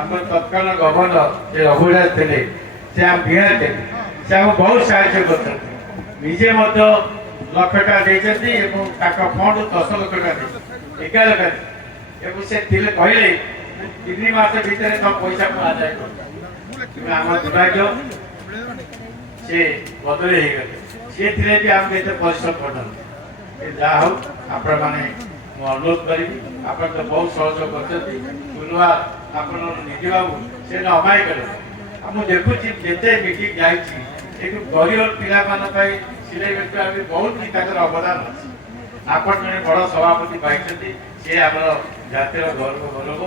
ଆମର ତତ୍କାଳ ଗଭର୍ଣ୍ଣର ଯେ ରଘୁରାଜ ଥିଲେ ସେ ଆମ ବିହାର ଥିଲେ, ସେ ଆମକୁ ବହୁତ ସାହାଯ୍ୟ କରୁଛନ୍ତି, ନିଜେ ମଧ୍ୟ ଲକ୍ଷ ଟଙ୍କା ଦେଇଛନ୍ତି ଏବଂ ତାଙ୍କ ଫଣ୍ଡରୁ 10 ଲକ୍ଷ ଟଙ୍କା ଦେଇଛନ୍ତି 11 ଲକ୍ଷ ଏବଂ ସେ ଥିଲେ କହିଲେ 3 ମାସ ଭିତରେ ସବୁ ପଇସା ଆଦାୟ କରୁ। ଆମ ଦୁର୍ଭାଗ୍ୟ ସେ ବଦଳି ହେଇଗଲେ, ସିଏ ଥିଲେ ବି ଆମକୁ ଏତେ ପରିଶ୍ରମ କରିଥାନ୍ତି। ଯାହା ହଉ ଆପଣମାନେ ମୁଁ ଅନୁରୋଧ କରିବି, ଆପଣ ତ ବହୁତ ସହଯୋଗ କରିଛନ୍ତି। ପୁନଃ ଆପଣ ନିଜେ ବାବୁ ସେ ଅମାୟିକ ଲୋକ, ମୁଁ ଦେଖୁଛି ଯେତେ ମିଟିଂ ଯାଇଛି ଏଠୁ ଗରିବ ପିଲାମାନଙ୍କ ପାଇଁ ସିଲେଇ ମେସିନ୍ ବି ବହୁତ ତାଙ୍କର ଅବଦାନ ଅଛି। ଆପଣ ଜଣେ ବଡ଼ ସଭାପତି ପାଇଛନ୍ତି, ସେ ଆମର ଜାତୀୟ ଗୌରବ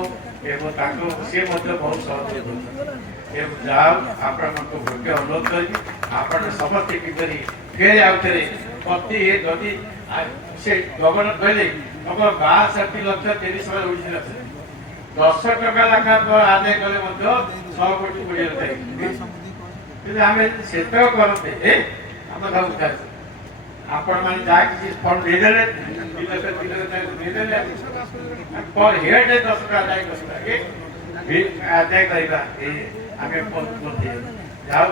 ଏବଂ ତାଙ୍କୁ ସେ ମଧ୍ୟ ବହୁତ ସହଯୋଗ କରୁଛନ୍ତି। ଏବଂ ଯାହା ଆପଣମାନଙ୍କୁ ଭୋଟ ଅନୁରୋଧ କରିବି ଆପଣ ସମସ୍ତେ କିପରି ଫେରେ ଆଉଥରେ ପ୍ରତି ଯଦି ସେ ଜଗନ୍ନାଥ କହିଲେ ତମର 62 ଲକ୍ଷ 30 ଓଡ଼ିଶୀ ଲକ୍ଷ 10 ଟଙ୍କା ଲେଖା ଆଦାୟ କଲେ ମଧ୍ୟ 6 କୋଟି 20 ଲକ୍ଷ, କିନ୍ତୁ ଆମେ ସେତକ କରନ୍ତେ ଆମ ସବୁ ଆପଣମାନେ ଯାହା କିଛି ଫଣ୍ଡ ଦେଇଦେଲେ 2 ଲକ୍ଷ 3 ଲକ୍ଷ ଦେଇଦେଲେ କ'ଣ ହେଡ୍ 10 ଟଙ୍କା ଆଦାୟ କରିବା ଆମେ ଯାହା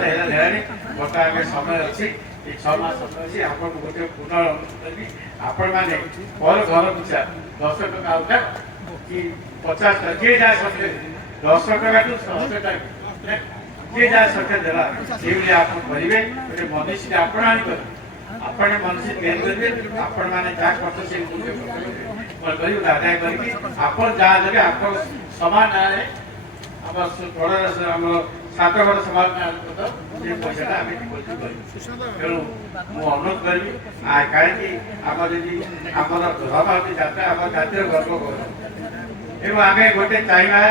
ହେଲା ହେଲାଣି ବର୍ତ୍ତମାନ ଆମେ ସମୟ ଅଛି ଏ 6 ମାସ ଅଛି ଆପଣଙ୍କୁ ଗୋଟେ ପୁନଃ ଅନୁରୋଧ କରିବି ଆପଣମାନେ ଘର ପିଛା 10 ଟଙ୍କା ଉଠା କି 50 ଟଙ୍କା ଯିଏ ଯାହା ସତ୍ୟ 10 ଟଙ୍କାଠୁ 100 ଟଙ୍କା ଯିଏ ଯାହା ସତ୍ୟ ଦେଲା ସେଇଭଳି ଆପଣ କରିବେ ଗୋଟେ ମନୁଷ୍ୟ ଆପଣ ଆଣି କରିବେ ଆପଣ ମନୁଷ୍ୟ ତିଆରି କରିବେ ଆପଣମାନେ ଯାହା ଖର୍ଚ୍ଚ ସେ କରିବେ ଆଦାୟ କରିକି ଆପଣ ଯାହା ଦେବେ ଆପଣ ସମାନ ନାଁରେ ଆମର ଆମର ସାତଗଡ଼ ସମାଜ ସେ ପଇସାଟା ଆମେ ଡିପୋଜିଟ୍ କରିବୁ ତେଣୁ ମୁଁ ଅନୁରୋଧ କରିବି କାହିଁକି ଆମର ଯଦି ଆମର ସଭାପତି ଯାତ୍ରା ଆମର ଜାତୀୟ ଗର୍ବ କରୁ ତେଣୁ ଆମେ ଗୋଟେ ଚାହିଁବା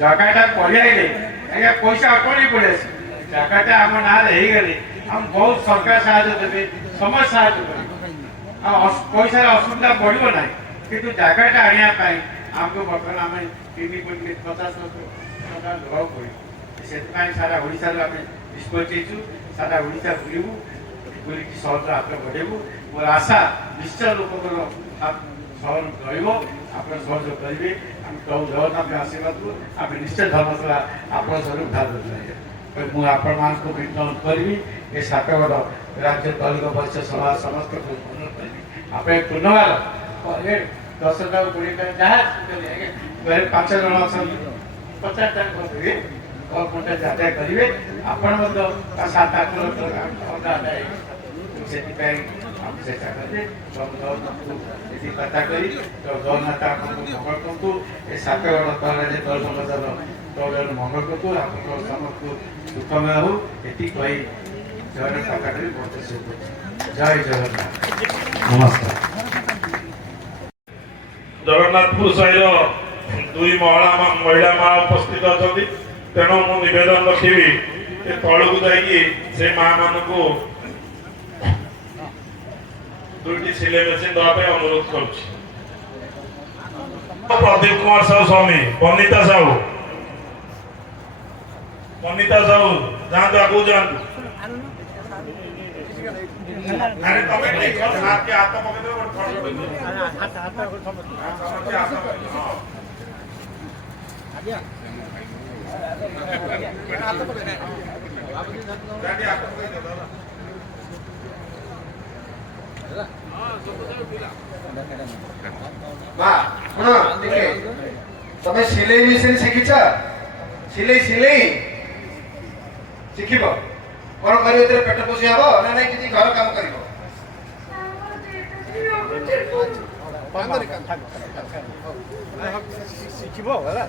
ଜାଗାଟା ପଡ଼ିଆଇଲେ ଆଜ୍ଞା ପଇସା ଅଟୋମେଟିକ୍ ପଳେଇ ଆସିବ ଜାଗାଟା ଆମ ନାଁରେ ହେଇଗଲେ ଆମ ବହୁତ ସରକାର ସାହାଯ୍ୟ ଦେବେ ସମସ୍ତ ସାହାଯ୍ୟ କରିବେ ଆଉ ପଇସାର ଅସୁବିଧା ପଡ଼ିବ ନାହିଁ କିନ୍ତୁ ଜାଗାଟା ଆଣିବା ପାଇଁ ଆମକୁ ବର୍ତ୍ତମାନ ଆମେ 3.50 ଟଙ୍କା ଦେବାକୁ ପଡ଼ିବ ସେଥିପାଇଁ ସାରା ଓଡ଼ିଶାରୁ ଆମେ ନିଷ୍ପତ୍ତି ନେଇଛୁ ସାରା ଓଡ଼ିଶା ବୁଲିବୁ ବୁଲିକି ସହଜ ହାତ ବଢ଼େଇବୁ ମୋର ଆଶା ନିଶ୍ଚୟ ଲୋକଙ୍କର ସହର ରହିବ ଆପଣ ସହଯୋଗ କରିବେ ଆମେ ପ୍ରଭୁ ଜଗନ୍ନାଥଙ୍କ ଆଶୀର୍ବାଦକୁ ଆମେ ନିଶ୍ଚୟ ଧର୍ମଶାଳା ଆପଣ ସରୁ ଉଦ୍ଧାର ମୁଁ ଆପଣମାନଙ୍କୁ ବିନମ୍ର କରିବି ଏ ସାତଗଡ଼ ରାଜ୍ୟ ଦଳିତ ବରିଷ୍ଠ ସଭା ସମସ୍ତଙ୍କୁ ଅନୁରୋଧ କରିବି ଆପଣ ପୁନର୍ବାର 10 ଟଙ୍କା 20 ଟଙ୍କା ଯାହା 5 ଜଣ ଅଛନ୍ତି 50 ଟଙ୍କା କରିବେ ଆଦାୟ କରିବେ ଆପଣ ମଧ୍ୟ 7-8 ଲକ୍ଷ ଟଙ୍କା ଆଦାୟ ସେଥିପାଇଁ ଆମେ ଚେଷ୍ଟା କରିବେ ଜଗନ୍ନାଥଙ୍କୁ ଏଠି କଥା କରି ଜଗନ୍ନାଥ ଆପଣଙ୍କୁ ମଙ୍ଗଳ କରନ୍ତୁ ଏ ସାତଗଡ଼ ତଳରେ ଦଳର ତଳରେ ମଙ୍ଗଳ କରନ୍ତୁ ଆପଣଙ୍କର ସମସ୍ତଙ୍କୁ ସୁଖମୟ ହଉ ଏତିକି କହି ଜଗନ୍ନାଥ କଥା କରି ବହୁତ ଶୁଭ ଜୟ ଜଗନ୍ନାଥ ନମସ୍କାର ଜଗନ୍ନାଥପୁର ସାହିର 2 ମହିଳା ମା ଉପସ୍ଥିତ ଅଛନ୍ତି ତେଣୁ ମୁଁ ନିବେଦନ ରଖିବି ଯେ ତଳକୁ ଯାଇକି ସେ ମା ମାନଙ୍କୁ 2ଟି ସିଲେଇ ମେସିନ୍ ଦେବା ପାଇଁ ଅନୁରୋଧ କରୁଛି ପ୍ରଦୀପ କୁମାର ସାହୁ ସ୍ୱାମୀ ବନିତା ସାହୁ ଯାଆନ୍ତୁ ଆଗକୁ ଯାଆନ୍ତୁ ଆରେ ତମେ ଠିକ ହାତ ପକେଇଦେବ ତମେ ସିଲେଇ ମେସିନ୍ ଶିଖିଛ ସିଲେଇ ଶିଖିବ କଣ କରିବ ଏଥିରେ ପେଟ ପୋଷି ହବ ନା ନାଇଁ କିଛି ଘର କାମ କରିବ ଶିଖିବ ହେଲା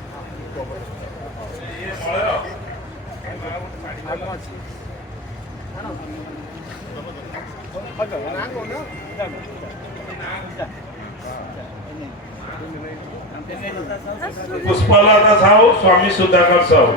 पुष्पलता साहू स्वामी सुधाकर साहू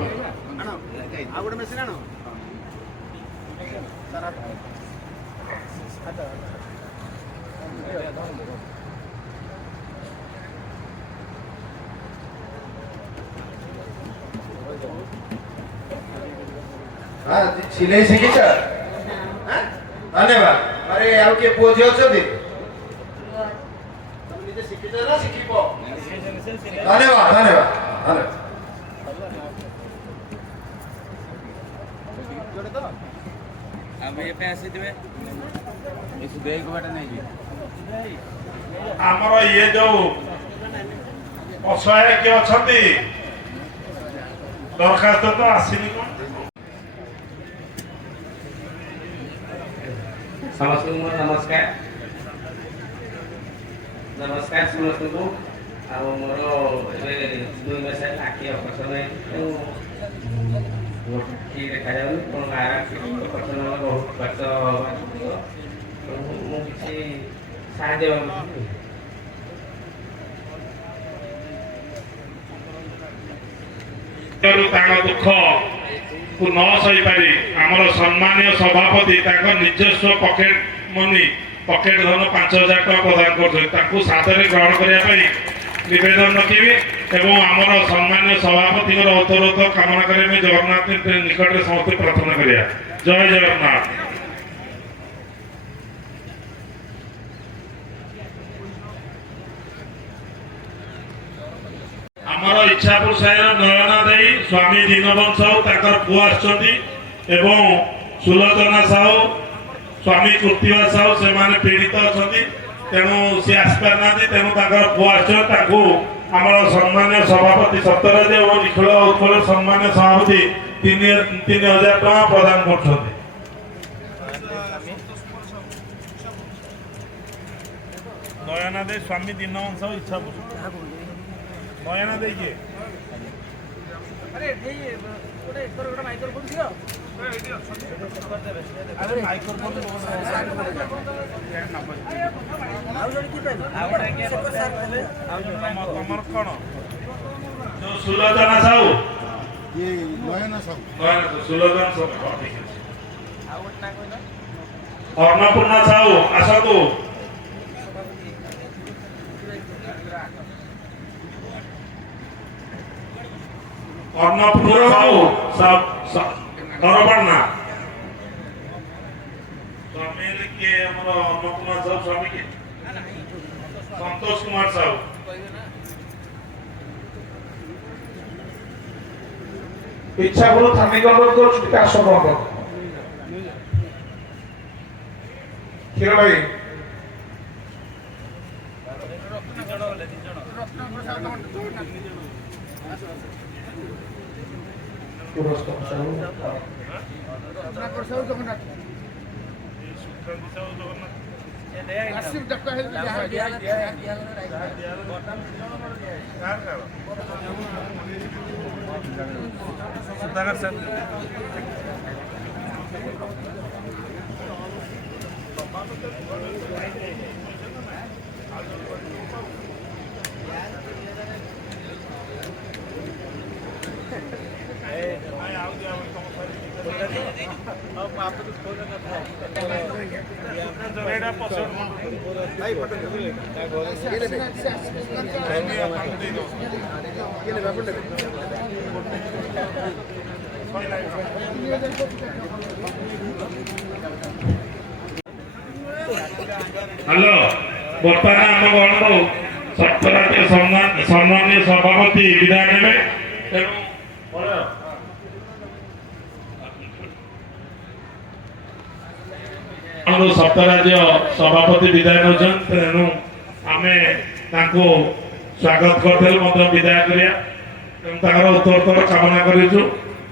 सिलाई शिखिछ धन्यवाद अरे आउ के पुओ झियो छथि तुम निजे शिखिछ ना शिखिबो धन्यवाद धन्यवाद हम ये पैसे देवे इस देख बेटा नहीं जी हमर ये जो असहाय के अछंती दरखास्त तो आसीनी कोन समस्त नमस्कार नमस्कार समस्त को मोर 2 मास आखि ऑपरेशन ठीक देखा जाऊँ ऑपरेशन बहुत खर्च मुझे साहाଯ୍ୟ दुख को न सही पारी आमर सम्मानीय सभापति निजस्व पकेट मनी पकेट धन 5000 टका प्रदान कर सादर ग्रहण करने निवेदन रखी एवं आमर सम्मानीय सभापति औतरत कामना करें जगन्नाथ निकट में समस्त प्रार्थना करिया जय जगन्नाथ। आमर इच्छापुर साहिर नयना देई स्वामी दीनबंधु साहू पुआ आसुलोचना साहू ସ୍ୱାମୀ କୃତିବା ସାହୁ ସେମାନେ ପୀଡ଼ିତ ଅଛନ୍ତି, ତେଣୁ ସେ ଆସିପାରିନାହାନ୍ତି। ତେଣୁ ତାଙ୍କର ପୁଅ ଆସିଛନ୍ତି, ତାଙ୍କୁ ଆମର ସମ୍ମାନୀୟ ସଭାପତି ସତ୍ୟରାଜ ଏବଂ ନିଖିଳ ଉତ୍କଳ ସମ୍ମାନୀୟ ସଭାପତି 3,000 ଟଙ୍କା ପ୍ରଦାନ କରୁଛନ୍ତି। ନୟନା ଦେଇ ସ୍ୱାମୀ ଦୀନବଂଶ ଇଚ୍ଛା ନୟନା ଦେଇ କିଏ? ତମର କଣ ଯୋଉ ସୁଲୋଚନା ସାହୁ ସୁଲୋଚନା ସାହୁ ଅନ୍ନପୂର୍ଣ୍ଣା ସାହୁ ଆସନ୍ତୁ। ଅନ୍ନପୂର୍ଣ୍ଣା ସାହୁ ଦରପାଟନା ସ୍ୱାମୀ କିଏ? ଆମର ଅନ୍ନପୂର୍ଣ୍ଣା ସାହୁ ସ୍ୱାମୀ କିଏ? ସନ୍ତୋଷ କୁମାର ସାହୁ। ଇଚ୍ଛା କରୁ ଥାନିକ ଅନୁରୋଧ କରୁଛୁ ଟିକେ ଆସ କଣ କ୍ଷୀର ଭାଇ ହ୍ୟାଲୋ, ବର୍ତ୍ତମାନ ଆମ ଗଣରୁ ସପ୍ତରାଜ୍ୟ ସମ୍ମାନୀୟ ସଭାପତି ବିଦାୟ ନେବେ। ତେଣୁ ଆମର ସପ୍ତରାଜ୍ୟ ସଭାପତି ବିଦାୟ ନେଉଛନ୍ତି, ତେଣୁ ଆମେ ତାଙ୍କୁ ସ୍ୱାଗତ କରିଦେଲେ ମଧ୍ୟ ବିଦାୟ କରିବା। ତେଣୁ ତାଙ୍କର ଉତ୍ତରୋତ୍ତର କାମନା କରିଛୁ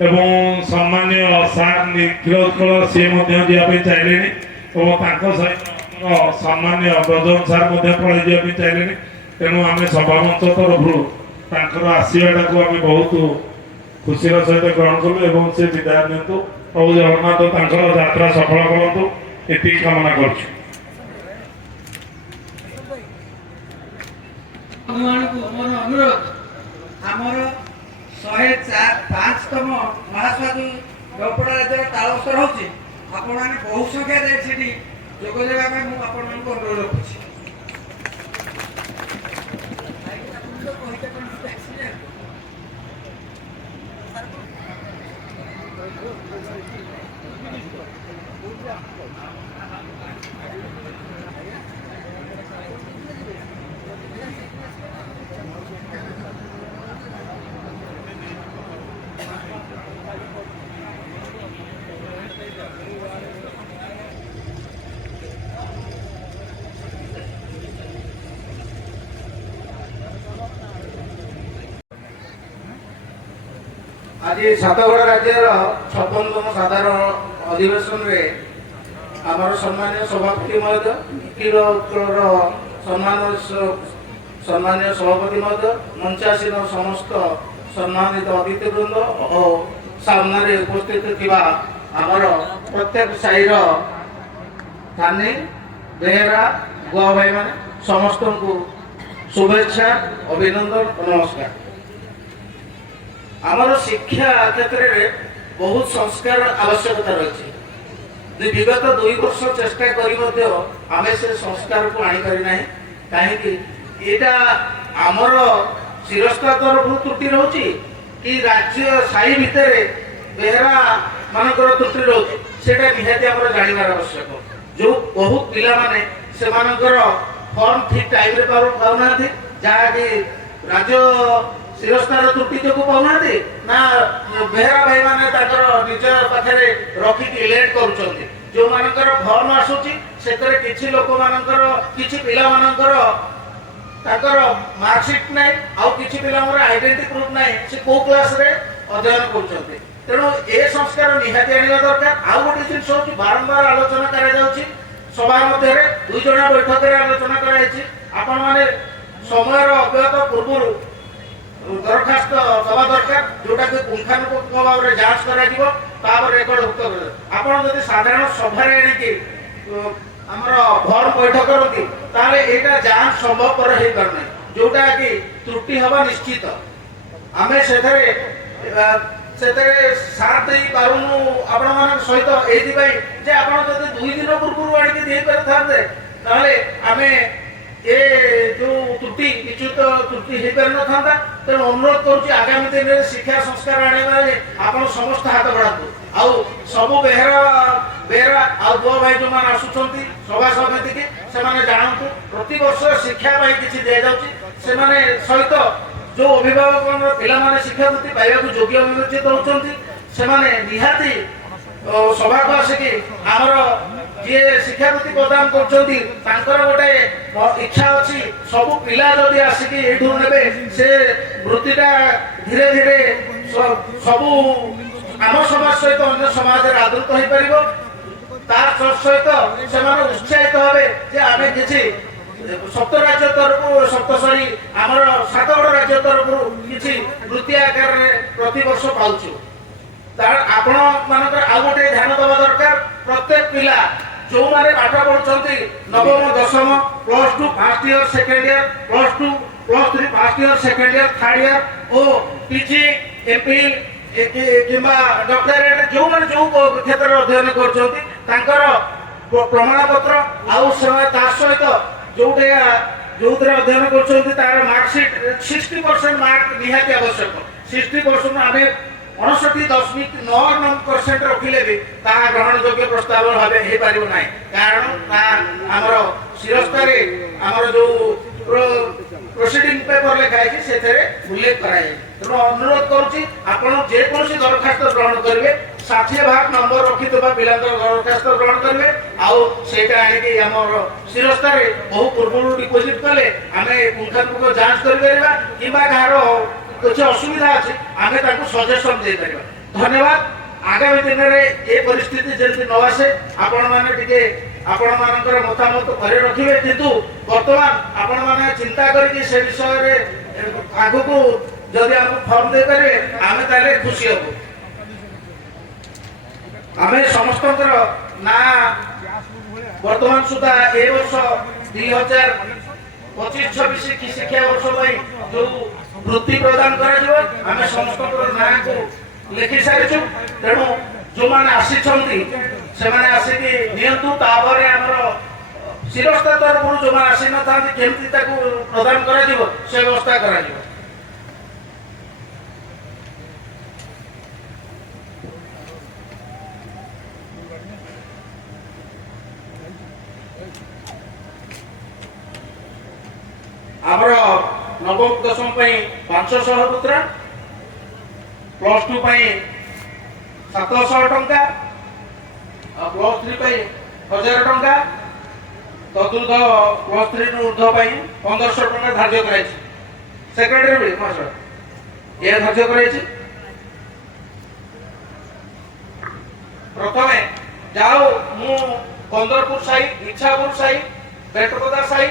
ଏବଂ ସମ୍ମାନୀୟ ସାର୍ ନିଖିଳ ଉତ୍କଳ ସିଏ ମଧ୍ୟ ଯିବା ପାଇଁ ଚାହିଁଲେଣି ଏବଂ ତାଙ୍କ ସହିତ ସମ୍ମାନୀୟ ବ୍ରଜନ ସାର୍ ମଧ୍ୟ ପଳାଇ ଯିବା ପାଇଁ ଚାହିଁଲେଣି। ତେଣୁ ଆମେ ସଭାମଞ୍ଚ ତରଫରୁ ତାଙ୍କର ଆସିବାଟାକୁ ଆମେ ବହୁତ ଖୁସିର ସହିତ ଗ୍ରହଣ କଲୁ ଏବଂ ସେ ବିଦାୟ ନିଅନ୍ତୁ। ପ୍ରଭୁ ଜଗନ୍ନାଥ ତାଙ୍କର ଯାତ୍ରା ସଫଳ କରନ୍ତୁ, ଏତିକି କାମନା କରୁଛୁ। ମୋର ଅନୁରୋଧ, ଆମର 105ତମ ମହାସ୍ୱାଧୀ ନୌପଡ଼ା ରାଜ୍ୟର ତାଳବସ୍ତ୍ର ହେଉଛି, ଆପଣମାନେ ବହୁ ସଂଖ୍ୟାରେ ସେଠି ଯୋଗ ଦେବା ପାଇଁ ମୁଁ ଆପଣମାନଙ୍କୁ ଅନୁରୋଧ ରଖୁଛି। ଆଜି ସାତଗଡ଼ ରାଜ୍ୟର 56ତମ ସାଧାରଣ ଅଧିବେଶନରେ ଆମର ସମ୍ମାନୀୟ ସଭାପତି ମହୋଦୟ, ନିଖିଳ ଉତ୍କଳର ସମ୍ମାନୀୟ ସଭାପତି ମହୋଦୟ, ମଞ୍ଚାସୀନ ସମସ୍ତ ସମ୍ମାନିତ ଅତିଥିବୃନ୍ଦ ଓ ସାମ୍ନାରେ ଉପସ୍ଥିତ ଥିବା ଆମର ପ୍ରତ୍ୟେକ ସାହିର ଥାନୀ ବେହେରା ଗୁଆ ଭାଇମାନେ ସମସ୍ତଙ୍କୁ शुभेच्छा अभिनंदन नमस्कार। आमर शिक्षा क्षेत्र में बहुत संस्कार आवश्यकता रही विगत 2 वर्ष चेष्टा करें से संस्कार को आनीपारी कहीं आमर शिरस्ता तरफ त्रुटि रोचे कि राज्य साई भितर बेहरा मानकर त्रुटि रोचे से निहाती आम जानवर आवश्यक जो बहुत पिला माने से फॉर्म ठीक टाइम रे पाऊना जहाँकि राज्य शिरस्तार त्रुटि जो पाऊना ना बेहरा भाई मैंने निज पाखे रखिक लेट कर जो मानकर फॉर्म आसुची सेतरे किछि लोक मानकर किछि पिला मानकर ताकर मार्कशीट नै आउ किछि पिला हमर आइडेंटिटी प्रूफ नै से को क्लास रे अध्ययन करछथि तेणु ए संस्कार निहाती आनिबा दरकार आउ गोटे जिनिस होची बारंबार आलोचना करा जाउची सभा मध्य दुई जना बैठक रे आलोचना करा जायछि आपण माने समय अव्यत पूर्व दरखास्त दवा दरकार जोटा कि पुंखानुपुंख भाव में जांच करा जिवो तापर रेकर्ड भुक्त कर आपण जदि साधारण सभा रे आनी हमर फॉर्म बैठक करती ताले एटा जांच संभवपर हे करनै जोटा कि त्रुटि हवा निश्चित आमे सेतरे साथ देई पारुनु आपण मान सहित एथि पई जे आपण जदि 2 दिन पूर्व आनी दे कर थाते ताले आमे ए जो त्रुटि निश्चित त्रुटि हे कर न थांता तेणु अनुरोध करुच्ची आगामी दिन में शिक्षा संस्कार आने आप समस्त हाथ बढ़ातु आउ सबू बेहरा आउ बुआ भाई जो मैंने आसुंच सभा समिति की से जानतु प्रति वर्ष शिक्षा किसी दि जाऊँगी से सहित जो अभिभावक पिला शिक्षावृत्ति पाइबा योग्य विवेचित होती से निहाती सभा को आसिकी आमर जी शिक्षावृत्ति प्रदान कर गोटे इच्छा अच्छी सबू पिला जदि आसिकी एठू ने से वृत्तिटा धीरे धीरे सबू आम समाज सहित अन्य समाज आदृत हो पार तार सहित से उत्साहित हे जे आम किसी सप्त राज्य तरफ सप्तशरी आमर 7 राज्य तरफ किसी वृत्ति आकार प्रति वर्ष पाउछु आपण मानकर आ गोटे ध्यान देवा दरकार प्रत्येक पिला जो माने पाठ पढ़ुछंती नवम दशम +2 first year second year +2 +3 first year second year third year ओ पीजी एमफिल किंबा डॉक्टरेट जो माने जो क्षेत्र रे अध्ययन करछंती तांकर प्रमाण पत्र आउ समय ता सहित जोटे जोतरे अध्ययन करछंती तार मार्कशीट 60% मार्क निहाती आवश्यक 60% आमे 59.9% रखिले भी ताहा ग्रहण योग्य प्रस्ताव भावे हे पारिबो नाही कारण हमर शिरस्तारे हमर जो प्रोसीडिंग पेपर लेखा है सेथरे उल्लेख कराए तेणु अनुरोध करूची आपण जे कोनसी दरखास्त ग्रहण करबे 60 भाग नंबर रखितबा पिलांकर दरखास्त ग्रहण करबे आउ सेटा आनी कि हमर शिरस्तारे बहु पूर्व डिपोजिट कले आमे पुंखानुपुंख जांच करि परिबा किबा कारो कुछ असुविधा अच्छे आमे ताको सजेशन दे परिबा धन्यवाद आगामी दिन में ये परिस्थिति जल्दी न आसे आपण माने टिके आपण मानकर मतामत करे रखिबे किंतु वर्तमान आपण माने चिंता करके से विषय रे आगु को जदि हम फॉर्म दे परिबे आमे ताले खुशी हबो आमे समस्त ना वर्तमान सुधा ए वर्ष 2025-26 की शिक्षा वर्ष में जो वृत्ति प्रदान करा आमे समस्त ना को लिखि सारिछु तेणु जो माने आसीछंती से माने आसीकी नियंतु ताबरे हमर शिरस्ता तरफ जो माने आसी न थांती केमति ताको प्रदान करा जिवो से व्यवस्था करा जिवो हमर नवम दशम पई 500 पुत्र +2 पई 700 टंका +3 पई 1000 टंका चतुर्थ +3 ऊर्ध्व पई 1500 टंका धार्य कराइछि सेक्रेटरी मास्टर ये धार्य कराइछि प्रथमे जाओ मु कंदरपुर साई इच्छापुर साई बेटपदा साई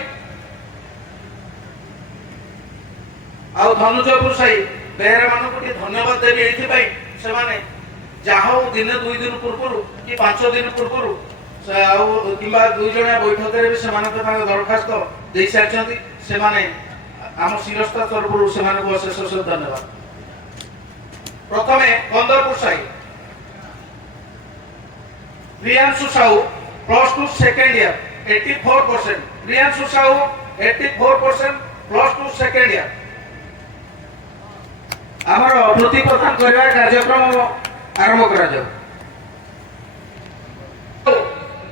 आउ धनुजपुर साई बेहरा मान को धन्यवाद देवी एथि पई से माने जाहो दिन 2 दिन पूर्व कि 5 दिन पूर्व किंबा 2 जणा बैठक रे से माने दरखास्त दे सारछंती से माने आम शिरस्ता तरफ से माने को अशेष धन्यवाद प्रथमे Kandarpur Sai Priyanshu Sahu +2 second year 84% Priyanshu Sahu 84% +2 second year आमर वृत्ति प्रदान करने कार्यक्रम आरंभ करा जाओ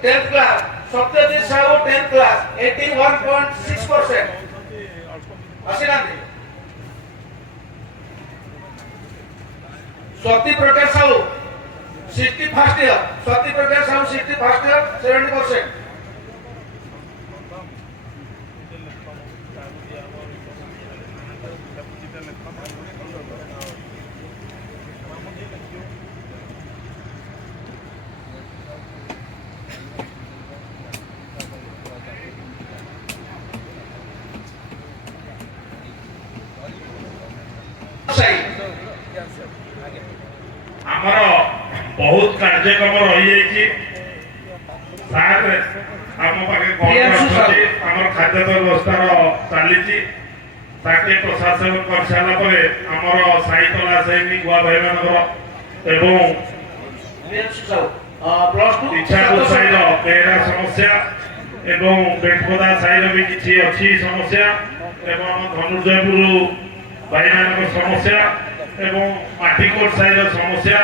10th class Satyajit Sahu 10th class 81.6% असिनांती Swati Prakash Sahu 60 first year, Swati Pragya Sahu 60 first year, 70%. ଆମର ବହୁତ କାର୍ଯ୍ୟକ୍ରମ ରହିଯାଇଛି ସାର୍ ଆମ ପାଖେ କଣ ଅଛନ୍ତି ଆମର ଖାଦ୍ୟ ବ୍ୟବସ୍ଥାର ଚାଲିଛି ତାକେ ପ୍ରଶାସନ କରିସାରିଲା ପରେ ଆମର ସାଇତଲା ସେମି ଗୁଆ ଭାଇମାନଙ୍କର ଏବଂ ଇଚ୍ଛାପୁର ସାହିର ବେହେରା ସମସ୍ୟା ଏବଂ ବେଟପଦା ସାହିର ବି କିଛି ଅଛି ସମସ୍ୟା ଏବଂ ଆମ ଧନୁର୍ଜୟପୁର ଭାଇମାନଙ୍କର ସମସ୍ୟା ଏବଂ ମାଟିକୋଟ ସାହିର ସମସ୍ୟା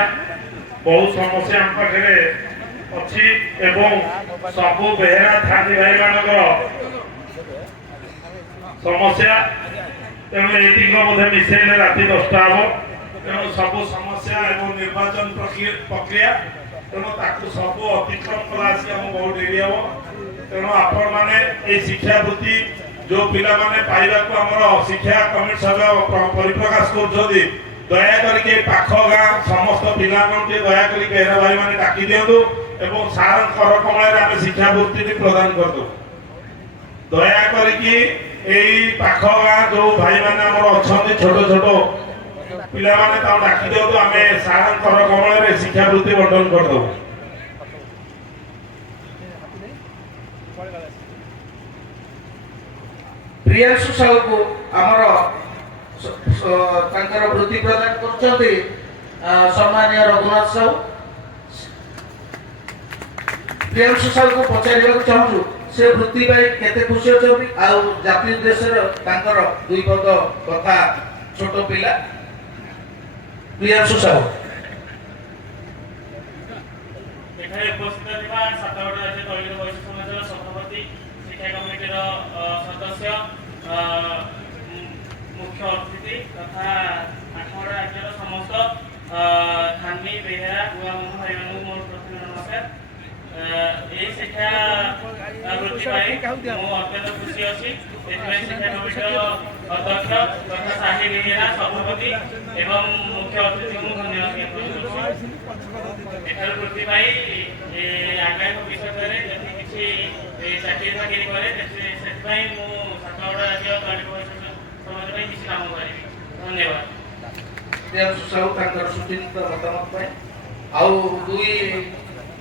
ବହୁତ ସମସ୍ୟା ଆମ ପାଖରେ ଅଛି ଏବଂ ସବୁ ବେହେରା ଥାନ୍ତି ଭାଇମାନଙ୍କର ସମସ୍ୟା ତେଣୁ ଏଇଟିଙ୍କ ମଧ୍ୟ ମିଶେଇଲେ ରାତି 10ଟା ହବ ତେଣୁ ସବୁ ସମସ୍ୟା ଏବଂ ନିର୍ବାଚନ ପ୍ରକ୍ରିୟା ତେଣୁ ତାକୁ ସବୁ ଅତିକ୍ରମ କଲା ଆସି ଆମକୁ ବହୁତ ଡେରି ହବ ତେଣୁ ଆପଣମାନେ ଏଇ ଶିକ୍ଷାବୃତ୍ତି ଯୋଉ ପିଲାମାନେ ପାଇବାକୁ ଆମର ଶିକ୍ଷା କମିଟି ସଭ୍ୟ ପରିପ୍ରକାଶ କରୁଛନ୍ତି ଦୟାକରି ପାଖ ଗାଁ ସମସ୍ତ ପିଲାମାନଙ୍କୁ ଦୟାକରି ବେହେରା ଭାଇମାନେ ଡାକି ଦିଅନ୍ତୁ ଏବଂ ସାରଙ୍କ କରକମଳରେ ଆମେ ଶିକ୍ଷାବୃତ୍ତି ପ୍ରଦାନ କରିଦେବୁ ଦୟା କରିକି ଏଇ ପାଖ ଗାଁ ଯୋଉ ଭାଇମାନେ ଆମର ଅଛନ୍ତି ଛୋଟ ଛୋଟ ପିଲାମାନେ ତାଙ୍କୁ ଡାକି ଦିଅନ୍ତୁ ଆମେ ସାରଙ୍କ କରକମଳରେ ଶିକ୍ଷାବୃତ୍ତି ବଣ୍ଟନ କରିଦେବୁ ପ୍ରିୟାଂଶୁ ସାହୁକୁ ଆମର ତାଙ୍କର ବୃତ୍ତି ପ୍ରଦାନ କରୁଛନ୍ତି ସମ୍ମାନୀୟ ରଘୁନାଥ ସାହୁ ପ୍ରିୟାଂଶୁ ସାହୁକୁ ପଚାରିବାକୁ ଚାହୁଁଛୁ ସେ ବୃତ୍ତି ପାଇଁ କେତେ ଖୁସି ଅଛନ୍ତି ଆଉ ଜାତି ଉଦ୍ଦେଶ୍ୟରେ ତାଙ୍କର ଦୁଇ ପଦ କଥା ଛୋଟ ପିଲା ପ୍ରିୟାଂଶୁ ସାହୁ ଏଠାରେ ଉପସ୍ଥିତ ଥିବା ସାତଗଡ଼ ରାଜ୍ୟ ଦଳିତ ବୈଶ୍ୟ ସମାଜର ସଭାପତି ଶିକ୍ଷା କମିଟିର ସଦସ୍ୟ मुख्य अतिथि तथा आठगड़ राज्यर समस्त धानी बेहेरा गुआ मोह भाई मोर प्रथम नमस्कार ये शिक्षा वृत्ति अत्यंत खुशी अच्छी शिक्षा कमिटर अध्यक्ष तथा साही बेहेरा सभापति एवं मुख्य अतिथि को धन्यवाद ज्ञापन कर वृत्ति आगामी भविष्य में किसी चाकरी फाकरी करे सातगड़ राज्य दलित धन्यवाद साहू सुचिंत मतामत आउ दुई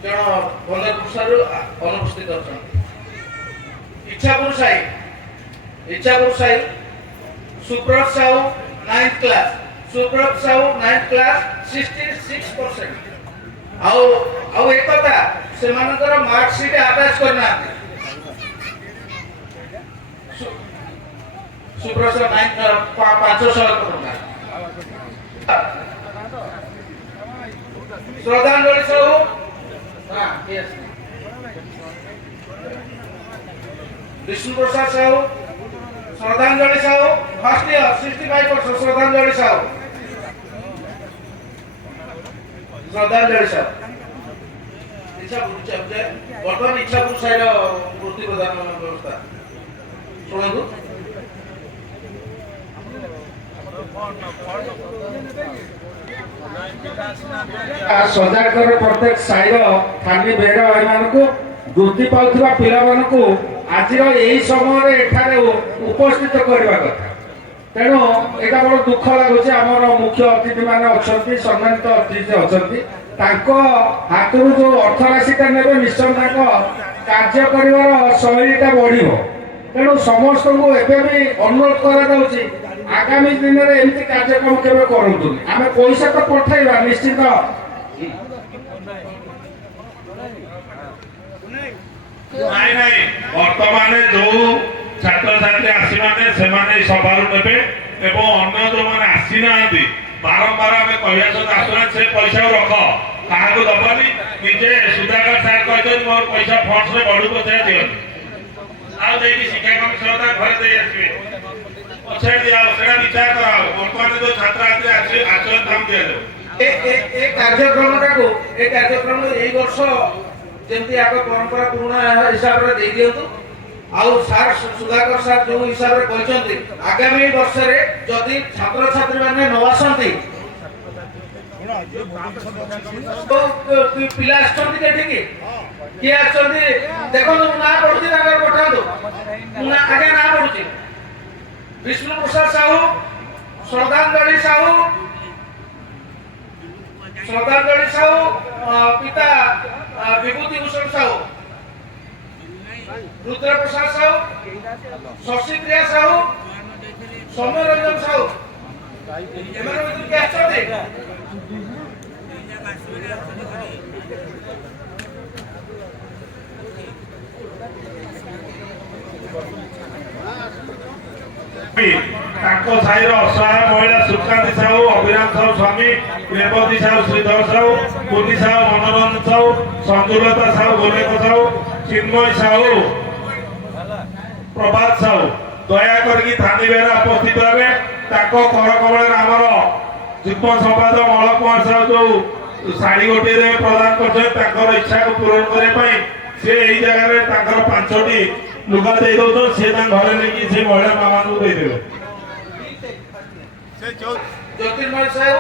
जन भंगपुर अनुपस्थित अच्छा Ichhapur Sai Subrat Sahu 9th class Subrat Sahu 9th class 66% आउ एक कथा से मार्कशीट अटैच करना सुब्रत 500 श्रद्धांजलि साहू विष्णु प्रसाद साहू श्रद्धांजलि साहू फर्स्ट ईयर 65% श्रद्धांजलि साहू बर्तमान इच्छापुर साइड वृत्ति प्रदान व्यवस्था शुणु सजागर प्रत्येक साइर थानी बेहेरा भाई मानक वृत्ति पाउथिबा पिला मानकु आजिर एही समय एठारे उपस्थित करबा कथा तेणु एटा बड़ दुख लागुचे आमर मुख्य अतिथि माने अछंती सम्मानित अतिथि अछंती तांको हातरू जो अर्थ राशिटा नेबे निश्चय तांको कार्य करिवार शैलीटा बढ़िबो तेणु समस्त को एबे भी अनुरोध करा जाउची आगामी दिन में एमती कार्यक्रम केबे करंतु आमे पैसा तो पठाइबा निश्चित नहीं वर्तमान जो छात्र छात्री आसी माने सेमाने सभार नेबे एवं अन्य जो माने आसी नांती बारंबार आमे कहया सत आसुना से पैसा रख काहाको दबानी निजे सुधाकर सार कहते मोर पैसा फंड्स रे बडू पछा दियो आ देकी शिक्षा कमिशन ता घर दे आसीबे पछा दिया सेना विचार कराओ वर्तमान जो छात्र छात्री आसी आचरण काम दिया ଏ କାର୍ଯ୍ୟକ୍ରମଟାକୁ ଏ କାର୍ଯ୍ୟକ୍ରମ ଏଇ ବର୍ଷ ଯେମିତି ଆଗ ପରମ୍ପରା ପୁରୁଣା ହିସାବରେ ଦେଇ ଦିଅନ୍ତୁ। ଆଉ ସାର୍ ସୁଧାକର ସାର୍ ଯୋଉ ହିସାବରେ କହିଛନ୍ତି ଆଗାମୀ ବର୍ଷରେ ଯଦି ଛାତ୍ରଛାତ୍ରୀ ମାନେ ନ ଆସନ୍ତି ପିଲା ଆସିଛନ୍ତି ଏଠିକି କିଏ ଆସିଛନ୍ତି ଦେଖନ୍ତୁ ମୁଁ ନାଁ ପଢୁଛି ତାଙ୍କର ପଠାନ୍ତୁ ମୁଁ ଆଜ୍ଞା ନାଁ ପଢୁଛି ବିଷ୍ଣୁ ପ୍ରସାଦ ସାହୁ, ଶ୍ରଦ୍ଧାଞ୍ଜଳି ସାହୁ, ପିତା ବିଭୂତି ଭୂଷଣ ସାହୁ, रुद्र प्रसाद साहू, शशि प्रिया साहू, सौम्य रंजन साहू साईर असहाय महिला सुकांती साहू, अभिराम साहू स्वामी, रेवती साहू, श्रीधर साहू, पुनी साहू, मनोरंजन साहू, संजुलता साहू, गोलेख साहू, चिन्मय साहू, प्रभात साहू दया करके थानी बेरा उपस्थित रहे कर कमल आमर युग्म संपादक मल कुमार साहू जो शाढ़ी गोटे प्रदान कर इच्छा को पूरण करने से यही जगह 5टी लुगा दे दौन से घरे लेकिन से महिला मामा को देदेवे। Jyotirmay Sahu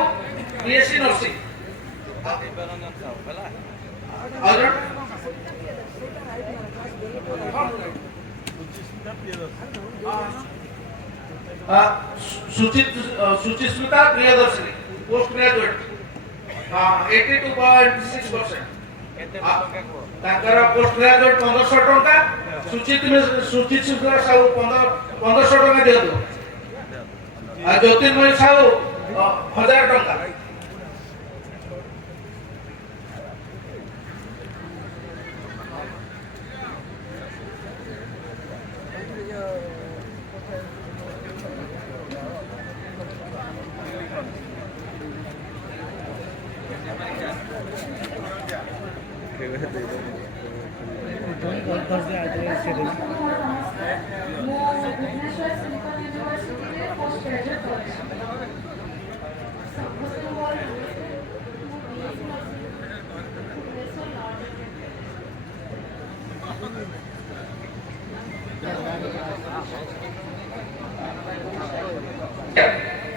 BSc nursing Suchismita Priyadarshini post graduate 82.6% post graduate 1500 टंका सुचिस्मिता साहू 1500 टंका दियंतु ज्योतिर्मय साहू 1000 टंका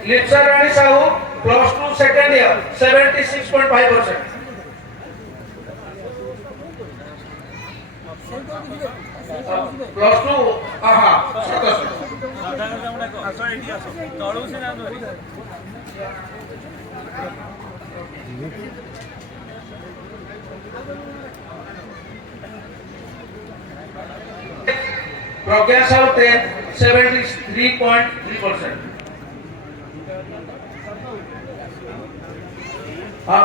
लिप्सा रानी साहू +2 सेकंड ईयर 76.5%। +2 आहा 77 प्रज्ञा साहू 73.3%।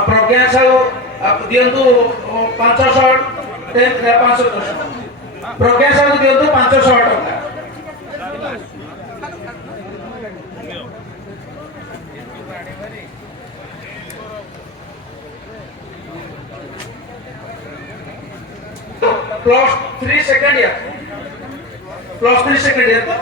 प्रज्ञा साहू दियंतु 500 प्रज्ञा साहू दियंतु 500 टका +3 सेकंड ईयर +3 सेकंड ईयर तो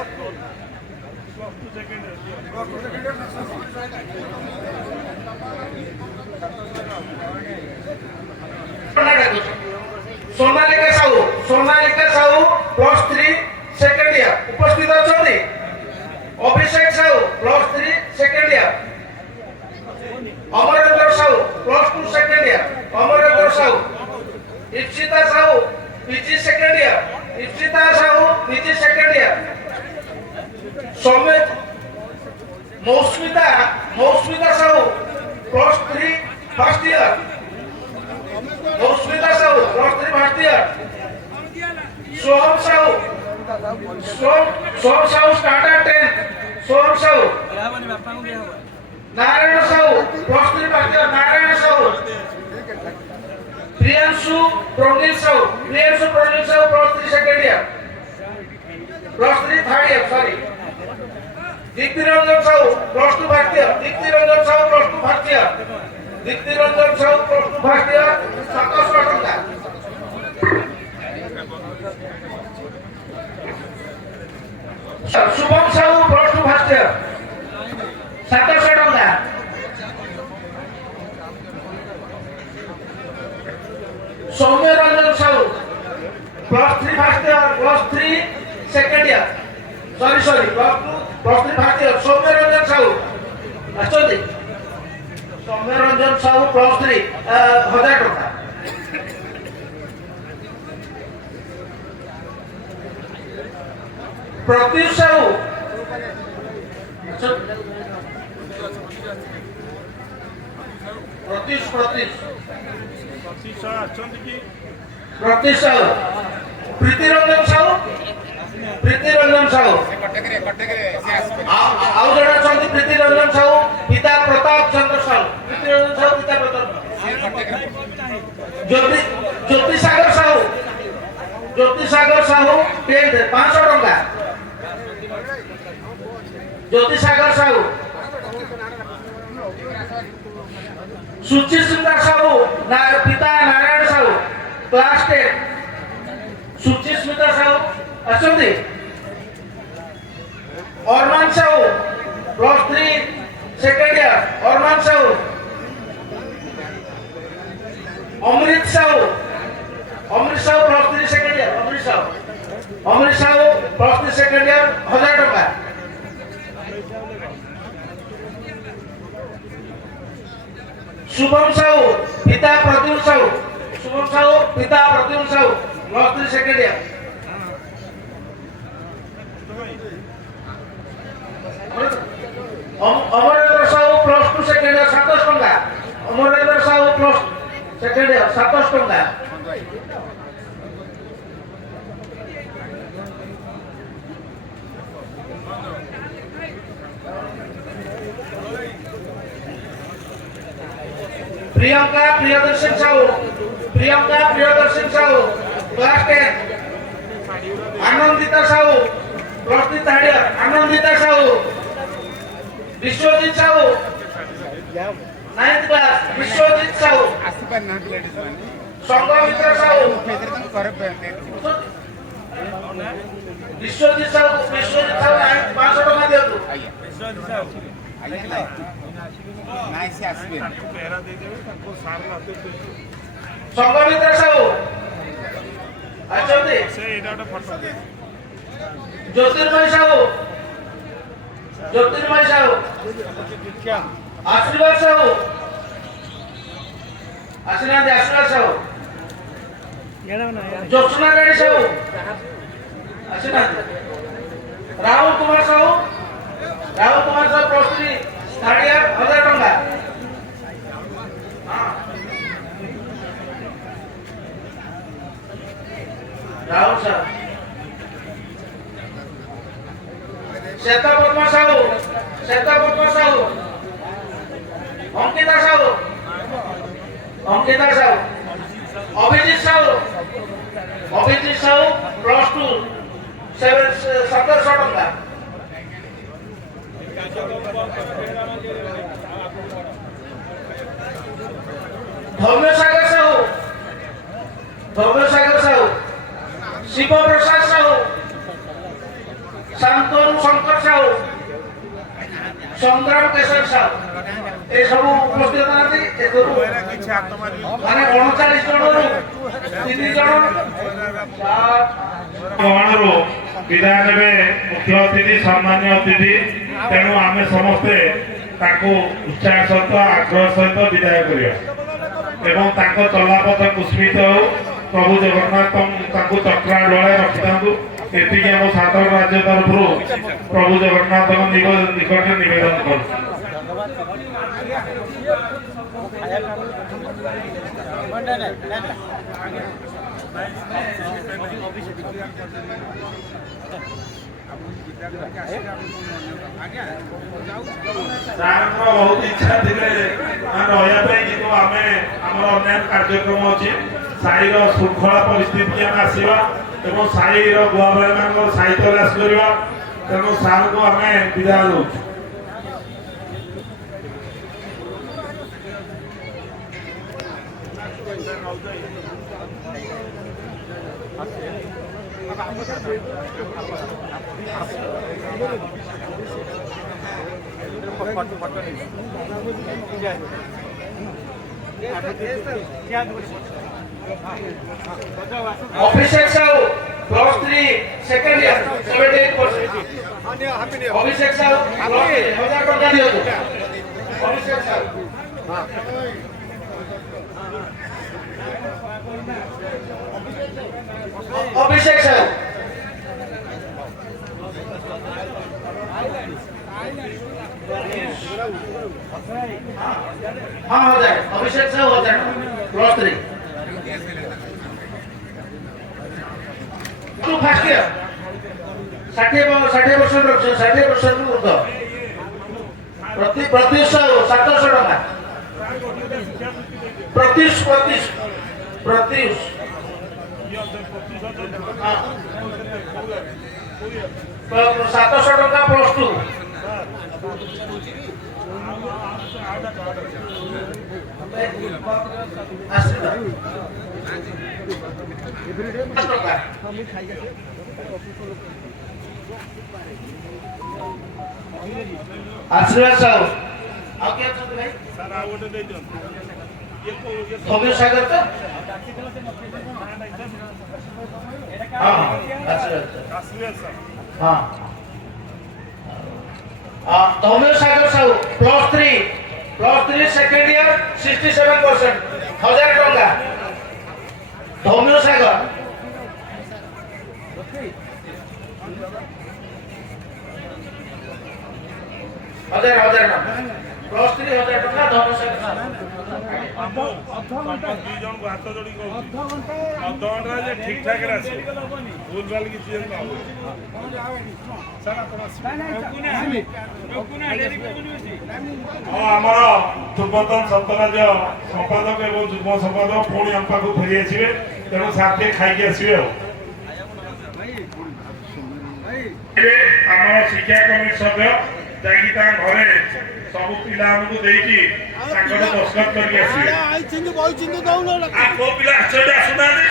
सोनालिका साहू +3 सेकंड ईयर उपस्थित अछंती। Abhishek Sahu +3 second year. Amarendra Sahu +2 second year. Amarendra Sahu. Ipsita Sahu PG second year. Ipsita Sahu PG second year. समेत Mousmita Sahu +3 first year. Mousmita Sahu +3 first year. Soham Sahu starter 10। Soham Sahu. Narayan Sahu +3 first year. Narayan Sahu. Priyanshu Pranil Sahu +3 second year. +3 third year sorry. Diptiranjan Sahu +2 first year. Diptiranjan Sahu +2 first year. Diptiranjan Sahu +2 first year 700 टका। Shubham Sahu +2 first year 700 टका। +3 first year +3 second year sorry +3 first year Soumyaranjan Sahu আসলে ସୌମ୍ୟରଞ୍ଜନ ସାହୁ +3 1000 ଟଙ୍କା। ପ୍ରତ୍ୟୁଷ ସାହୁ ପ୍ରତ୍ୟୁଷ ସାହୁ ପ୍ରୀତିରଞ୍ଜନ ସାହୁ ଆଉ ଜଣେ ଅଛନ୍ତି ପ୍ରୀତିରଞ୍ଜନ ସାହୁ ପିତା ପ୍ରତାପ ଚନ୍ଦ୍ର ସାହୁ ପ୍ରୀତିରଞ୍ଜନ ସାହୁ ପିତା ପ୍ରତାପ ଜ୍ୟୋତି ସାଗର ସାହୁ 10th 500 ଟଙ୍କା। ଜ୍ୟୋତି ସାଗର ସାହୁ ସୁଚିସ୍ମିତା ସାହୁ ପିତା ନାରାୟଣ ସାହୁ କ୍ଲାସ୍ 10 ସୁଚିସ୍ମିତା ସାହୁ ଅଛନ୍ତି। Arman Sahu +3 second year Arman Sahu. Amrit Sahu +3 second year Amrit Sahu +3 second year 1000 ଟଙ୍କା। शुभम साहू पिता Pradyumna Sahu +3 second year. Amarendra Sahu +2 second year 27 टंका। अमरेंद्र साहू सेकेंड ईयर 27 टंका। Priyanka Priyadarshan Sahu class 10। Anandita Sahu +3 third year Anandita Sahu. Biswajit Sahu 9th class Biswajit Sahu. संगमित्र Sahu Biswajit Sahu 500 टका दियतु। संगमित्र साहू अच्छे ज्योतिर्मय साहू आशीर्वाद साहू आशीर्वाद साहू ज्योत्सना राणी साहू राहुल कुमार साहू +3 थर्ड ईयर 1000 टंका। राहुल साहू श्वेता पद्मा साहू अंकिता साहू अभिजीत साहू +2 1700 टंका। धौम्य सागर साहू शिव प्रसाद साहू शांतनु शंकर साहू संग्राम केशर साहू ए सब उपस्थित नाती माने 39 जनरु 3 जन ଭଗବାନରୁ ବିଦାୟ ନେବେ ମୁଖ୍ୟ ଅତିଥି ସମ୍ମାନୀୟ ଅତିଥି। ତେଣୁ ଆମେ ସମସ୍ତେ ତାଙ୍କୁ ଉତ୍ସାହ ସହିତ ଆଗ୍ରହ ସହିତ ବିଦାୟ କରିବା ଏବଂ ତାଙ୍କ ଚଲାପଥ କୁସ୍ମିତ ହେଉ। ପ୍ରଭୁ ଜଗନ୍ନାଥ ତାଙ୍କୁ ଚକ୍ର ଡୋଳାରେ ରଖିଥାନ୍ତୁ। ଏତିକି ଆମ ସାଧାରଣ ରାଜ୍ୟ ତରଫରୁ ପ୍ରଭୁ ଜଗନ୍ନାଥଙ୍କ ନିକଟରେ ନିବେଦନ କରୁଛୁ। ସାର୍ଙ୍କର ବହୁତ ଇଚ୍ଛା ଥିଲେ ରହିବା ପାଇଁ, କିନ୍ତୁ ଆମେ ଆମର ଅନ୍ୟାନ୍ୟ କାର୍ଯ୍ୟକ୍ରମ ଅଛି। ସାହିର ଶୃଙ୍ଖଳା ପରିସ୍ଥିତି ଆମେ ଆସିବା ଏବଂ ସାହିର ଗୁଆଭାଇମାନଙ୍କର ସାହିତ୍ୟ ଲାସ କରିବା। ତେଣୁ ସାର୍ଙ୍କୁ ଆମେ ବିଦାୟ ଦେଉଛୁ। অভিষেক সাহু +3 সেকেন্ড ইয়ার 78%। অভিষেক সাহু +3 1000 টাকা দিয়ନ୍ତୁ। অভিষেক সাহু অভিষেক সাহু हाँ 1000 अभिषेक साहू 1000 +3 तू फर्स्ट ईयर 60% रख 60% ରୁ ଉର୍ଦ୍ଧ୍ୱ प्रत्युष साहू 700 टका प्रत्युष 700 टका +2 आशीर्वाद साहू आप क्या चाहते भाई सौम्य सागर तो हाँ हाँ सौम्य सागर साहू +3 सेकेंड ईयर 67% 1000 टका सौम्य सागर हजार +3 1000 टका धौम्य सागर ଦୁଇ ଜଣଙ୍କୁ ହାତ ଯୋଡ଼ି କହୁଛି ଅଧଘଣ୍ଟା ଯେ ଠିକ୍ ଠାକ୍ ରେ ଆସିବ ଭୁଲ ଭାଲ କିଛି ଯେମିତି ହବ ହଁ ଆମର ପୂର୍ବତନ ସତରାଜ ସମ୍ପାଦକ ଏବଂ ଯୁଗ୍ମ ସମ୍ପାଦକ ପୁଣି ଆମ ପାଖକୁ ଫେରି ଆସିବେ ତେଣୁ ସାର୍ ଟିକେ ଖାଇକି ଆସିବେ ଆଉ ଆମର ଶିକ୍ଷା କମିଟି ସଭ୍ୟ ଯାଇକି ତାଙ୍କ ଘରେ ସବୁ ପିଲାମାନଙ୍କୁ ଦେଇକି ତାଙ୍କର ଦସ୍ତଖତ କରିକି ଆସିବେ କୋଉ ପିଲା ଆଶ୍ଚର୍ଯ୍ୟ ଆସୁନାହାନ୍ତି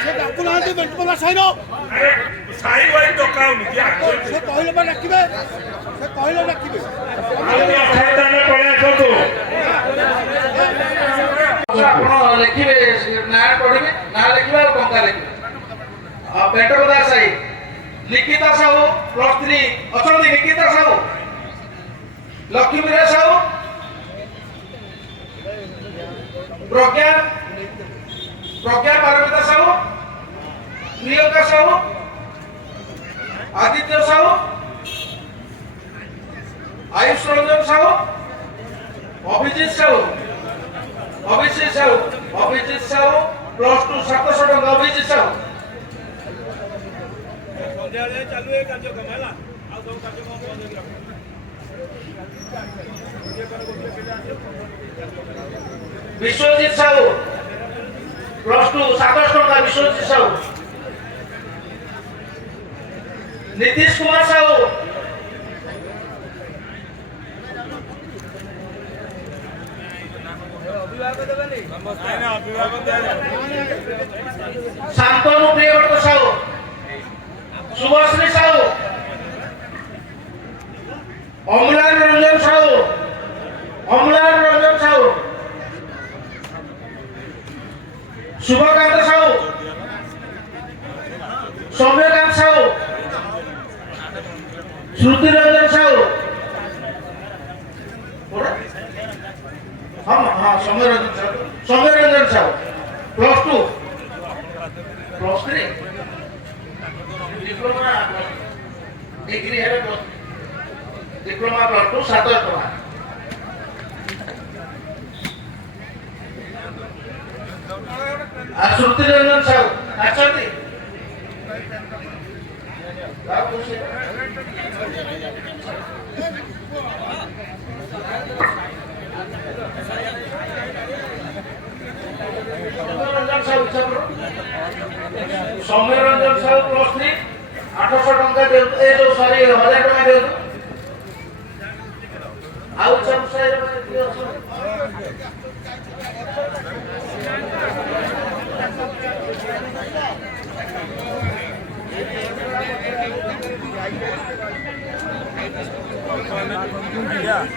ସାଇ ଭାଇ ଡକା ହଉନି କି ପଳେଇ ଆସନ୍ତୁ ଆପଣ ଲେଖିବେ ନାଁ ପଢିବେ ନାଁ ଲେଖିବେ ଆଉ ଟଙ୍କା ଲେଖିବେ ବେଟକଦା ସାହି ନିକିତା ସାହୁ +3 ଅଛନ୍ତି ନିକିତା ସାହୁ लक्ष्मीरा साहू प्रज्ञा पार्वती साहू प्रियंका साहू आदित्य साहू आयुष रंजन साहू अभिजीत साहू +2 700 टका अभिजीत साहू विश्वजीत साहू +2 700 टका विश्वजीत साहू नीतीश कुमार साहू शांतनु प्रियव्रत साहू शुभश्री साहू अमलान रंजन साहू शुभकांत साहू सौम्यकांत साहू श्रुति रंजन साहू हाँ सौम्य रंजन साहू +2 +3 डिप्लोमा डिग्री है डिप्लोमा +2 700 टका श्रुति रंजन साहू अच्छी सौम्य रंजन साहू +3 800 टका दे सॉरी 1000 टका दे आउ सब साइड में दियो Yeah.